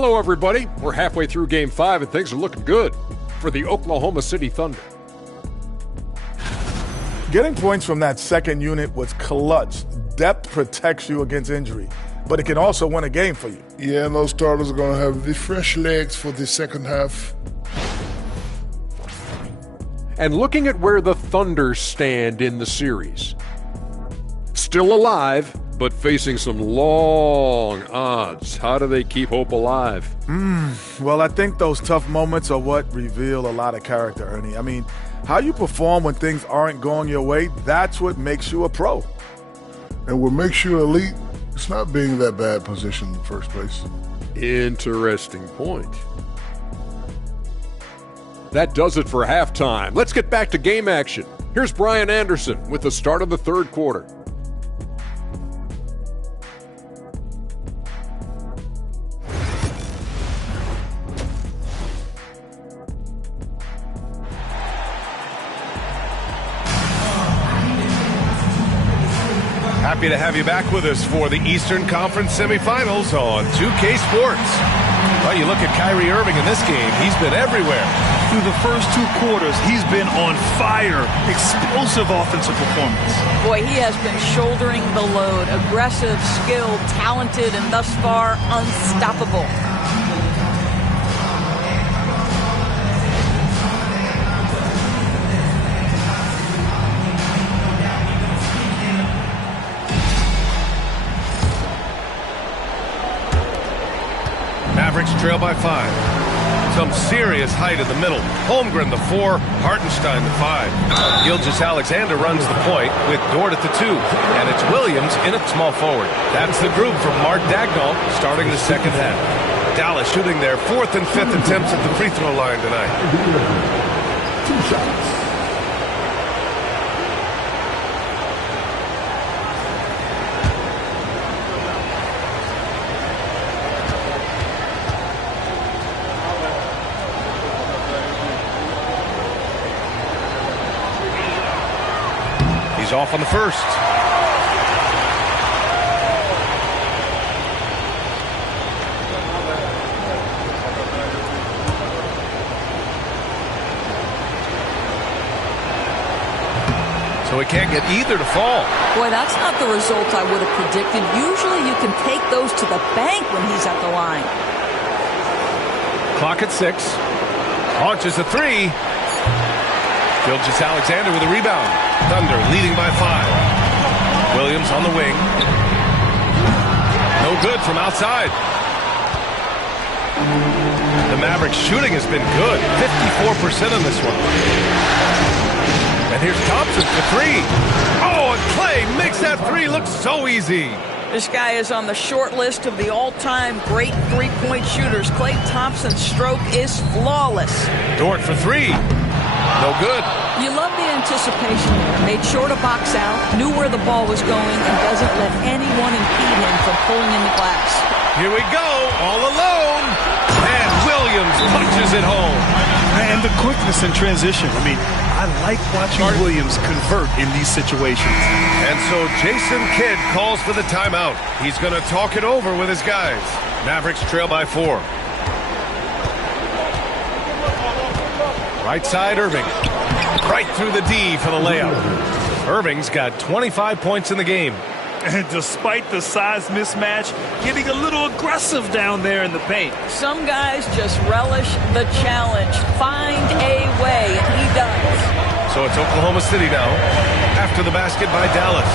Hello, everybody. We're halfway through Game 5, and things are looking good for the Oklahoma City Thunder. Getting points from that second unit was clutch. Depth protects you against injury, but it can also win a game for you. Yeah, and those starters are going to have the fresh legs for the second half. And looking at where the Thunder stand in the series. Still alive, but facing some long odds. How do they keep hope alive? Well, I think those tough moments are what reveal a lot of character, Ernie. I mean, how you perform when things aren't going your way, that's what makes you a pro. And what makes you elite, it's not being in that bad position in the first place. Interesting point. That does it for halftime. Let's get back to game action. Here's Brian Anderson with the start of the third quarter. Happy to have you back with us for the Eastern Conference semifinals on 2K Sports. Well, you look at Kyrie Irving in this game, he's been everywhere. Through the first 2 quarters, he's been on fire. Explosive offensive performance. Boy, he has been shouldering the load. Aggressive, skilled, talented, and thus far unstoppable. Mavericks trail by 5. Some serious height in the middle. Holmgren the 4, Hartenstein the 5. Gilgeous-Alexander runs the point with Dort at the 2. And it's Williams in at small forward. That's the group from Mark Dagnall starting the second half. Dallas shooting their 4th and 5th attempts at the free throw line tonight. 2 shots. He's off on the first. So he can't get either to fall. Boy, that's not the result I would have predicted. Usually you can take those to the bank when he's at the line. Clock at 6. Launches a 3. Gilgeous-Alexander with a rebound. Thunder leading by 5. Williams on the wing. No good from outside. The Mavericks shooting has been good. 54% on this one. And here's Thompson for 3. Oh, and Clay makes that 3 look so easy. This guy is on the short list of the all-time great three-point shooters. Klay Thompson's stroke is flawless. Dort for 3. No good. You love the anticipation here. Made sure to box out, knew where the ball was going, and doesn't let anyone impede him from pulling in the glass. Here we go, all alone. And Williams punches it home. And the quickness in transition. I mean, I like watching Williams convert in these situations. And so Jason Kidd calls for the timeout. He's going to talk it over with his guys. Mavericks trail by 4. Right side, Irving. Right through the D for the layup. Irving's got 25 points in the game. And despite the size mismatch, getting a little aggressive down there in the paint. Some guys just relish the challenge. Find a way, and he does. So it's Oklahoma City now. After the basket by Dallas.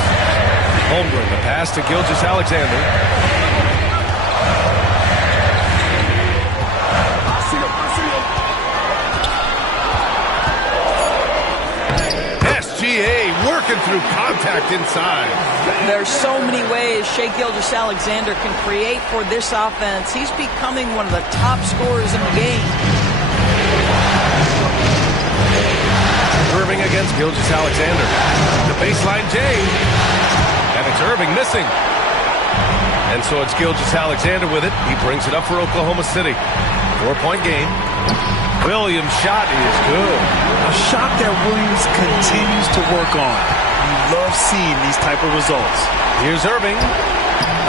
Holmgren, the pass to Gilgeous-Alexander. Working through contact inside. There's so many ways Shai Gilgeous-Alexander can create for this offense. He's becoming one of the top scorers in the game. Irving against Gilgeous-Alexander. The baseline J. And it's Irving missing. And so it's Gilgeous-Alexander with it. He brings it up for Oklahoma City. 4-point game. Williams' shot is good. A shot that Williams continues to work on. You love seeing these type of results. Here's Irving.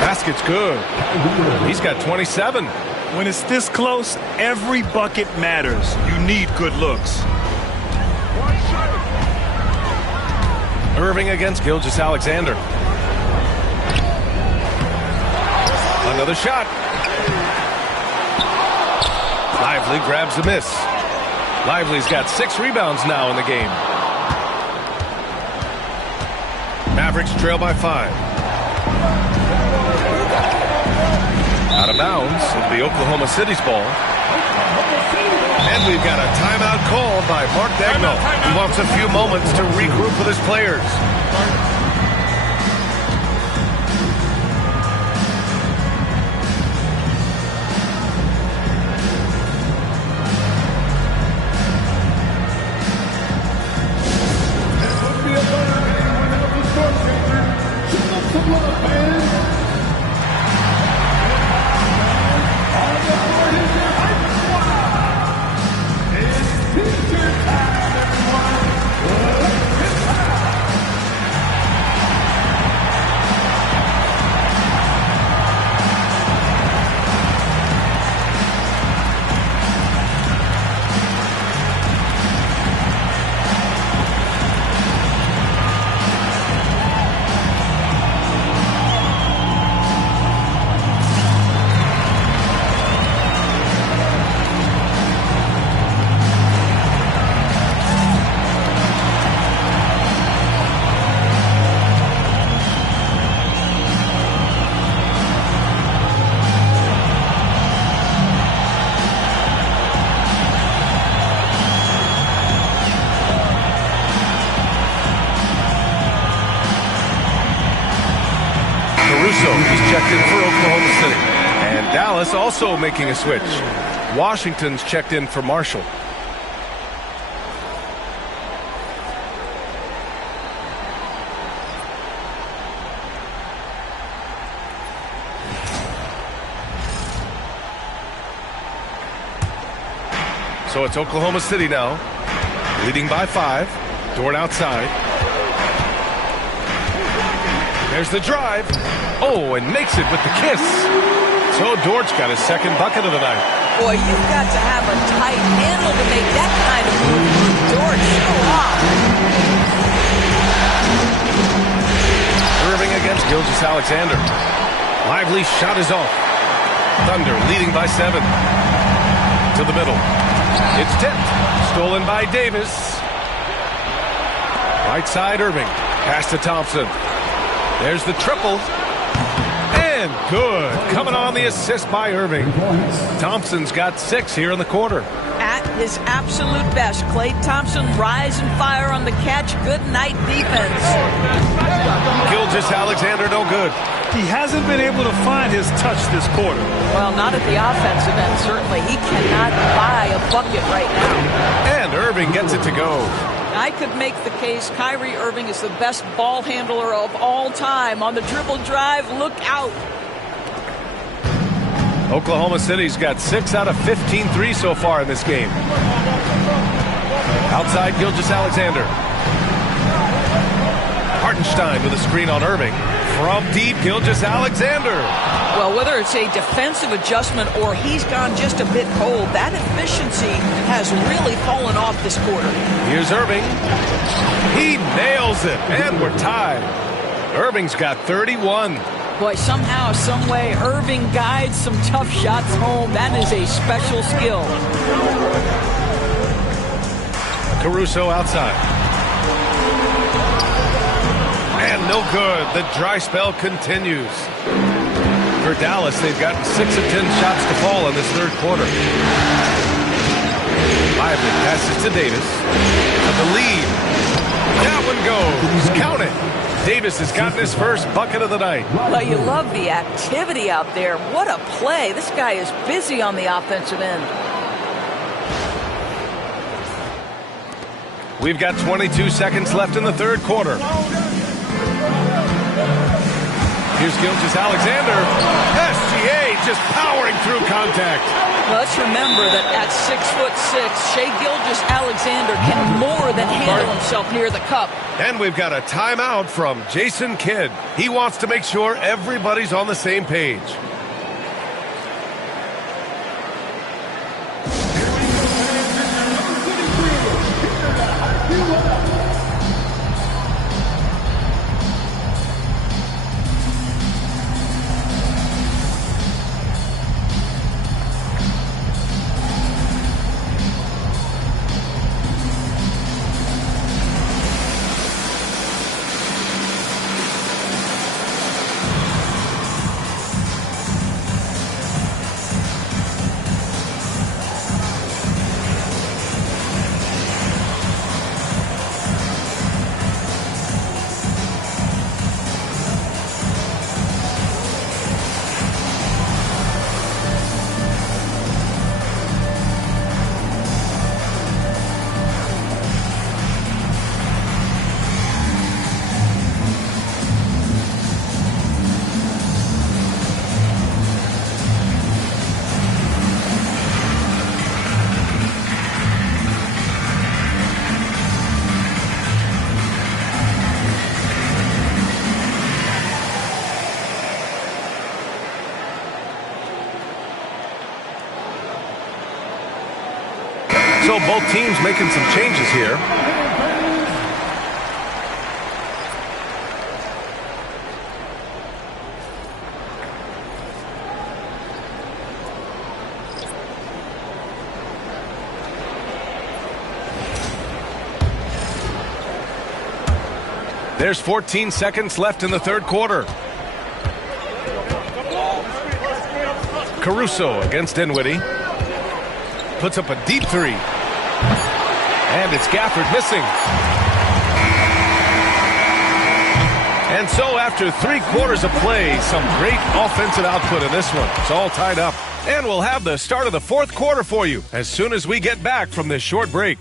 Basket's good. He's got 27. When it's this close, every bucket matters. You need good looks. Irving against Gilgeous-Alexander. Another shot. Lively grabs the miss. Lively's got 6 rebounds now in the game. Mavericks trail by 5. Out of bounds, it'll be Oklahoma City's ball. And we've got a timeout called by Mark Dagnall. He wants a few moments to regroup with his players. He's checked in for Oklahoma City. And Dallas also making a switch. Washington's checked in for Marshall. So it's Oklahoma City now, leading by 5. Dort outside. There's the drive. Oh, and makes it with the kiss. So Dort's got his second bucket of the night. Boy, you've got to have a tight handle to make that kind of move. Dort, show off. Irving against Gilgeous-Alexander. Lively shot is off. Thunder leading by 7. To the middle. It's tipped. Stolen by Davis. Right side, Irving. Pass to Thompson. There's the triple. And good. Coming on the assist by Irving. Thompson's got 6 here in the quarter. At his absolute best, Klay Thompson rise and fire on the catch. Good night defense. Gilgeous-Alexander no good. He hasn't been able to find his touch this quarter. Well, not at the offensive end, certainly. He cannot buy a bucket right now. And Irving gets it to go. I could make the case Kyrie Irving is the best ball handler of all time. On the dribble drive, look out. Oklahoma City's got 6 out of 15 threes so far in this game. Outside Gilgeous-Alexander. Hartenstein with a screen on Irving. From deep, Gilgeous-Alexander. Well, whether it's a defensive adjustment or he's gone just a bit cold, that efficiency has really fallen off this quarter. Here's Irving. He nails it, and we're tied. Irving's got 31. Boy, somehow, some way, Irving guides some tough shots home. That is a special skill. Caruso outside. And no good. The dry spell continues. For Dallas, they've gotten 6 of 10 shots to fall in this third quarter. Lively passes to Davis. To the lead. That one goes. Count it. Davis has gotten his first bucket of the night. Well, you love the activity out there. What a play. This guy is busy on the offensive end. We've got 22 seconds left in the third quarter. Here's Gilgeous-Alexander. SGA just powering through contact. Well, let's remember that at 6'6", Shai Gilgeous-Alexander can more than handle himself near the cup. And we've got a timeout from Jason Kidd. He wants to make sure everybody's on the same page. So both teams making some changes here. There's 14 seconds left in the third quarter. Caruso against Dinwiddie. Puts up a deep three. And it's Gafford missing. And so after 3 quarters of play, some great offensive output in this one. It's all tied up. And we'll have the start of the fourth quarter for you as soon as we get back from this short break.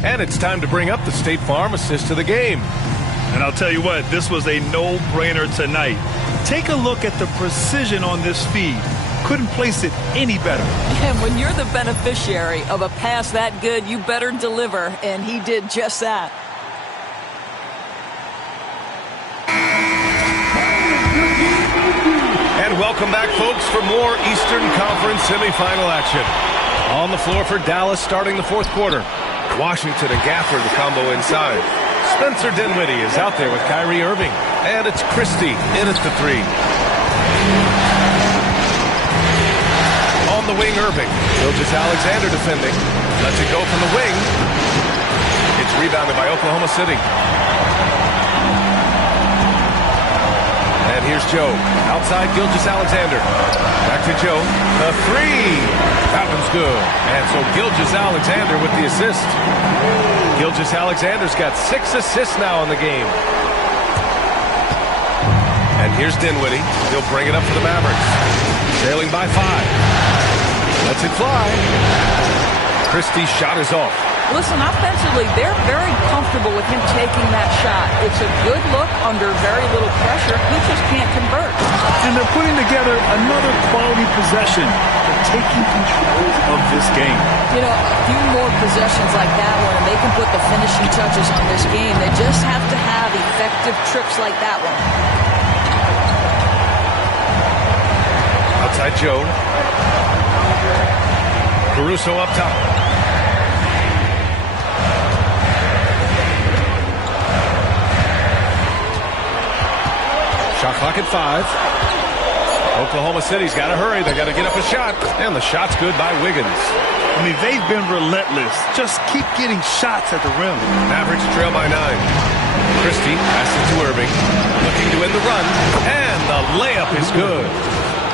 And it's time to bring up the State Farm assist to the game. And I'll tell you what, this was a no-brainer tonight. Take a look at the precision on this feed. Couldn't place it any better. And when you're the beneficiary of a pass that good, you better deliver, and he did just that. And welcome back, folks, for more Eastern Conference semifinal action. On the floor for Dallas starting the fourth quarter. Washington and Gafford, the combo inside. Spencer Dinwiddie is out there with Kyrie Irving. And it's Christie in at the three. On the wing, Irving. Gilgeous-Alexander defending. Lets it go from the wing. It's rebounded by Oklahoma City. And here's Joe. Outside Gilgeous-Alexander. Back to Joe. The three. That one's good. And so Gilgeous-Alexander with the assist. Gilgeous-Alexander's got 6 assists now in the game. And here's Dinwiddie. He'll bring it up for the Mavericks. Trailing by 5. Lets it fly. Christie's shot is off. Listen, offensively, they're very comfortable with him taking that shot. It's a good look under very little pressure. He just can't convert. And they're putting together another quality possession. They're taking control of this game. You know, a few more possessions like that one, and they can put the finishing touches on this game. They just have to have effective trips like that one. Outside Joe. Caruso up top. Shot clock at 5. Oklahoma City's got to hurry. They got to get up a shot. And the shot's good by Wiggins. I mean, they've been relentless. Just keep getting shots at the rim. Mavericks trail by 9. Christie passes to Irving. Looking to end the run. And the layup is good.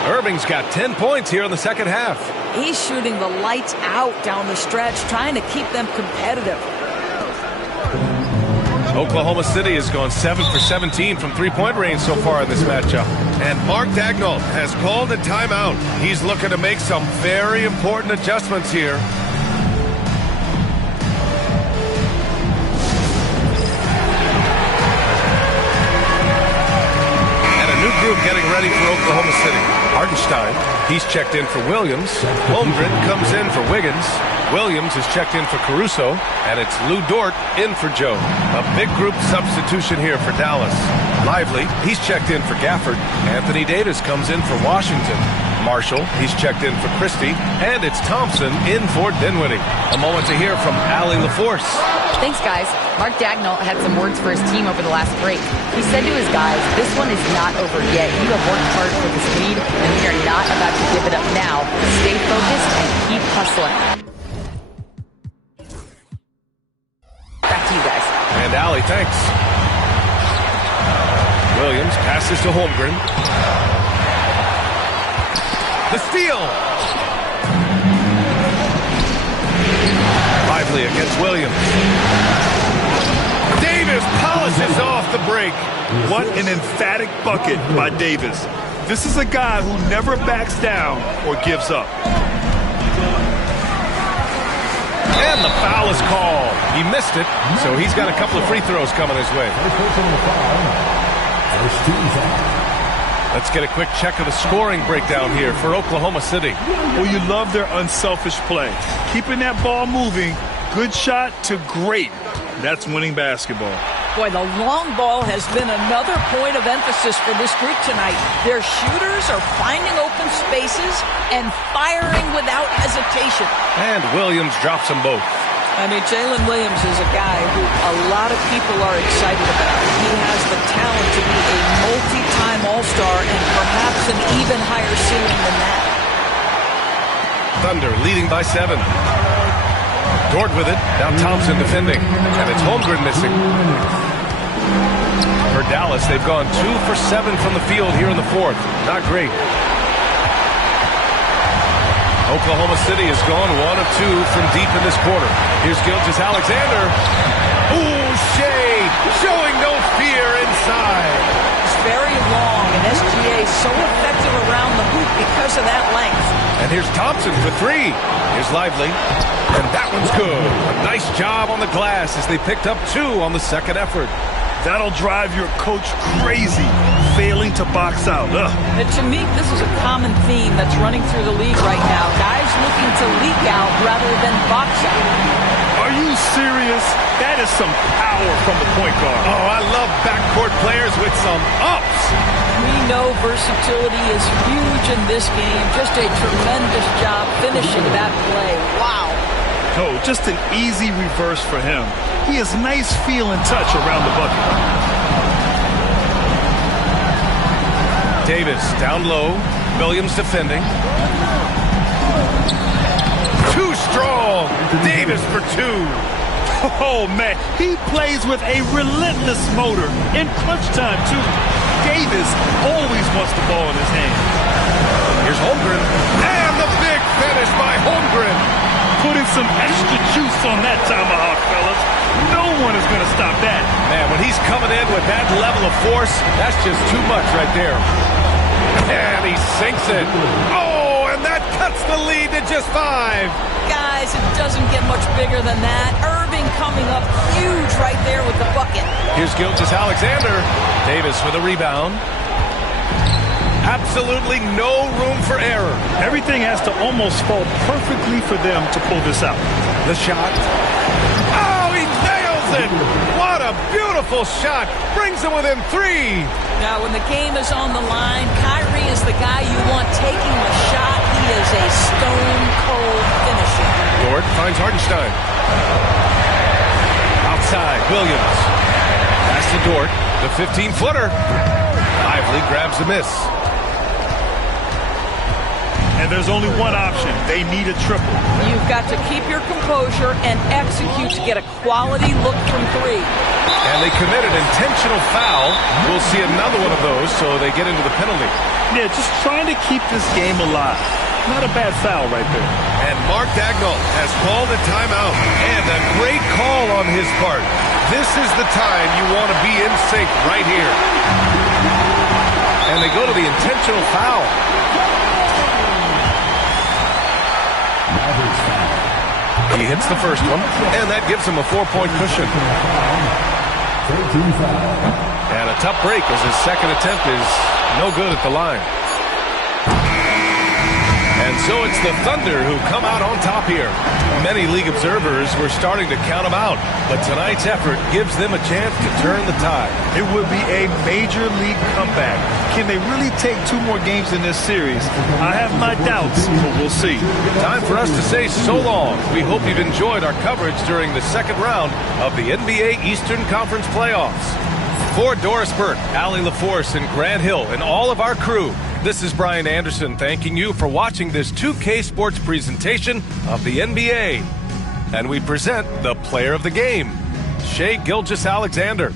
Irving's got 10 points here in the second half. He's shooting the lights out down the stretch, trying to keep them competitive. Oklahoma City has gone 7 for 17 from three-point range so far in this matchup. And Mark Daigneault has called a timeout. He's looking to make some very important adjustments here. And a new group getting ready for Oklahoma City. Hartenstein, he's checked in for Williams. Holmgren comes in for Wiggins. Williams is checked in for Caruso, and it's Lou Dort in for Joe. A big group substitution here for Dallas. Lively, he's checked in for Gafford. Anthony Davis comes in for Washington. Marshall, he's checked in for Christie, and it's Thompson in for Dinwiddie. A moment to hear from Allie LaForce. Thanks, guys. Mark Daigneault had some words for his team over the last break. He said to his guys, this one is not over yet. You have worked hard for this lead, and we are not about to give it up now. Stay focused and keep hustling. Back to you guys. And Allie, thanks. Williams passes to Holmgren. The steal. Lively against Williams. Davis polishes off the break. What an emphatic bucket by Davis. This is a guy who never backs down or gives up. And the foul is called. He missed it, so he's got a couple of free throws coming his way. Let's get a quick check of the scoring breakdown here for Oklahoma City. Well, you love their unselfish play. Keeping that ball moving, good shot to great. That's winning basketball. Boy, the long ball has been another point of emphasis for this group tonight. Their shooters are finding open spaces and firing without hesitation. And Williams drops them both. I mean, Jalen Williams is a guy who a lot of people are excited about. He has the talent to be a multi-time All-Star and perhaps an even higher ceiling than that. Thunder leading by 7. Dort with it. Now Thompson defending. And it's Holmgren missing. For Dallas, they've gone 2 for 7 from the field here in the fourth. Not great. Oklahoma City has gone 1 of 2 from deep in this quarter. Here's Gilgeous-Alexander. Ooh, Shea showing no fear inside. It's very long, and SGA is so effective around the hoop because of that length. And here's Thompson for 3. Here's Lively. And that one's good. A nice job on the glass as they picked up 2 on the second effort. That'll drive your coach crazy, failing to box out. And to me, this is a common theme that's running through the league right now. Guys looking to leak out rather than box out. Are you serious? That is some power from the point guard. Oh, I love backcourt players with some ups. We know versatility is huge in this game. Just a tremendous job finishing that play. Wow. No, just an easy reverse for him. He has nice feel and touch around the bucket. Davis down low. Williams defending. Too strong. Davis for 2. Oh, man. He plays with a relentless motor in crunch time, too. Davis always wants the ball in his hand. Here's Holmgren. And the big finish by Holmgren. Putting some extra juice on that tomahawk, fellas. No one is going to stop that. Man, when he's coming in with that level of force, that's just too much right there. And he sinks it. Oh, and that cuts the lead to just 5. Guys, it doesn't get much bigger than that. Irving coming up huge right there with the bucket. Here's Gilgeous-Alexander. Davis with a rebound. Absolutely no room for error. Everything has to almost fall perfectly for them to pull this out. The shot. Oh, he nails it! What a beautiful shot. Brings him within 3. Now, when the game is on the line, Kyrie is the guy you want taking the shot. He is a stone-cold finisher. Dort finds Hartenstein. Outside, Williams. Pass to Dort. The 15-footer. Lively grabs the miss. And there's only one option. They need a triple. You've got to keep your composure and execute to get a quality look from 3. And they commit an intentional foul. We'll see another one of those, so they get into the penalty. Yeah, just trying to keep this game alive. Not a bad foul right there. And Mark Daigneault has called a timeout. And a great call on his part. This is the time you want to be in sync right here. And they go to the intentional foul. He hits the first one, and that gives him a 4-point cushion. And a tough break as his second attempt is no good at the line. And so it's the Thunder who come out on top here. Many league observers were starting to count them out, but tonight's effort gives them a chance to turn the tide. It would be a major league comeback. Can they really take 2 more games in this series? I have my doubts, but we'll see. Time for us to say so long. We hope you've enjoyed our coverage during the second round of the NBA Eastern Conference playoffs. For Doris Burke, Allie LaForce, and Grant Hill, and all of our crew, this is Brian Anderson thanking you for watching this 2K Sports presentation of the NBA. And we present the player of the game, Shai Gilgeous-Alexander.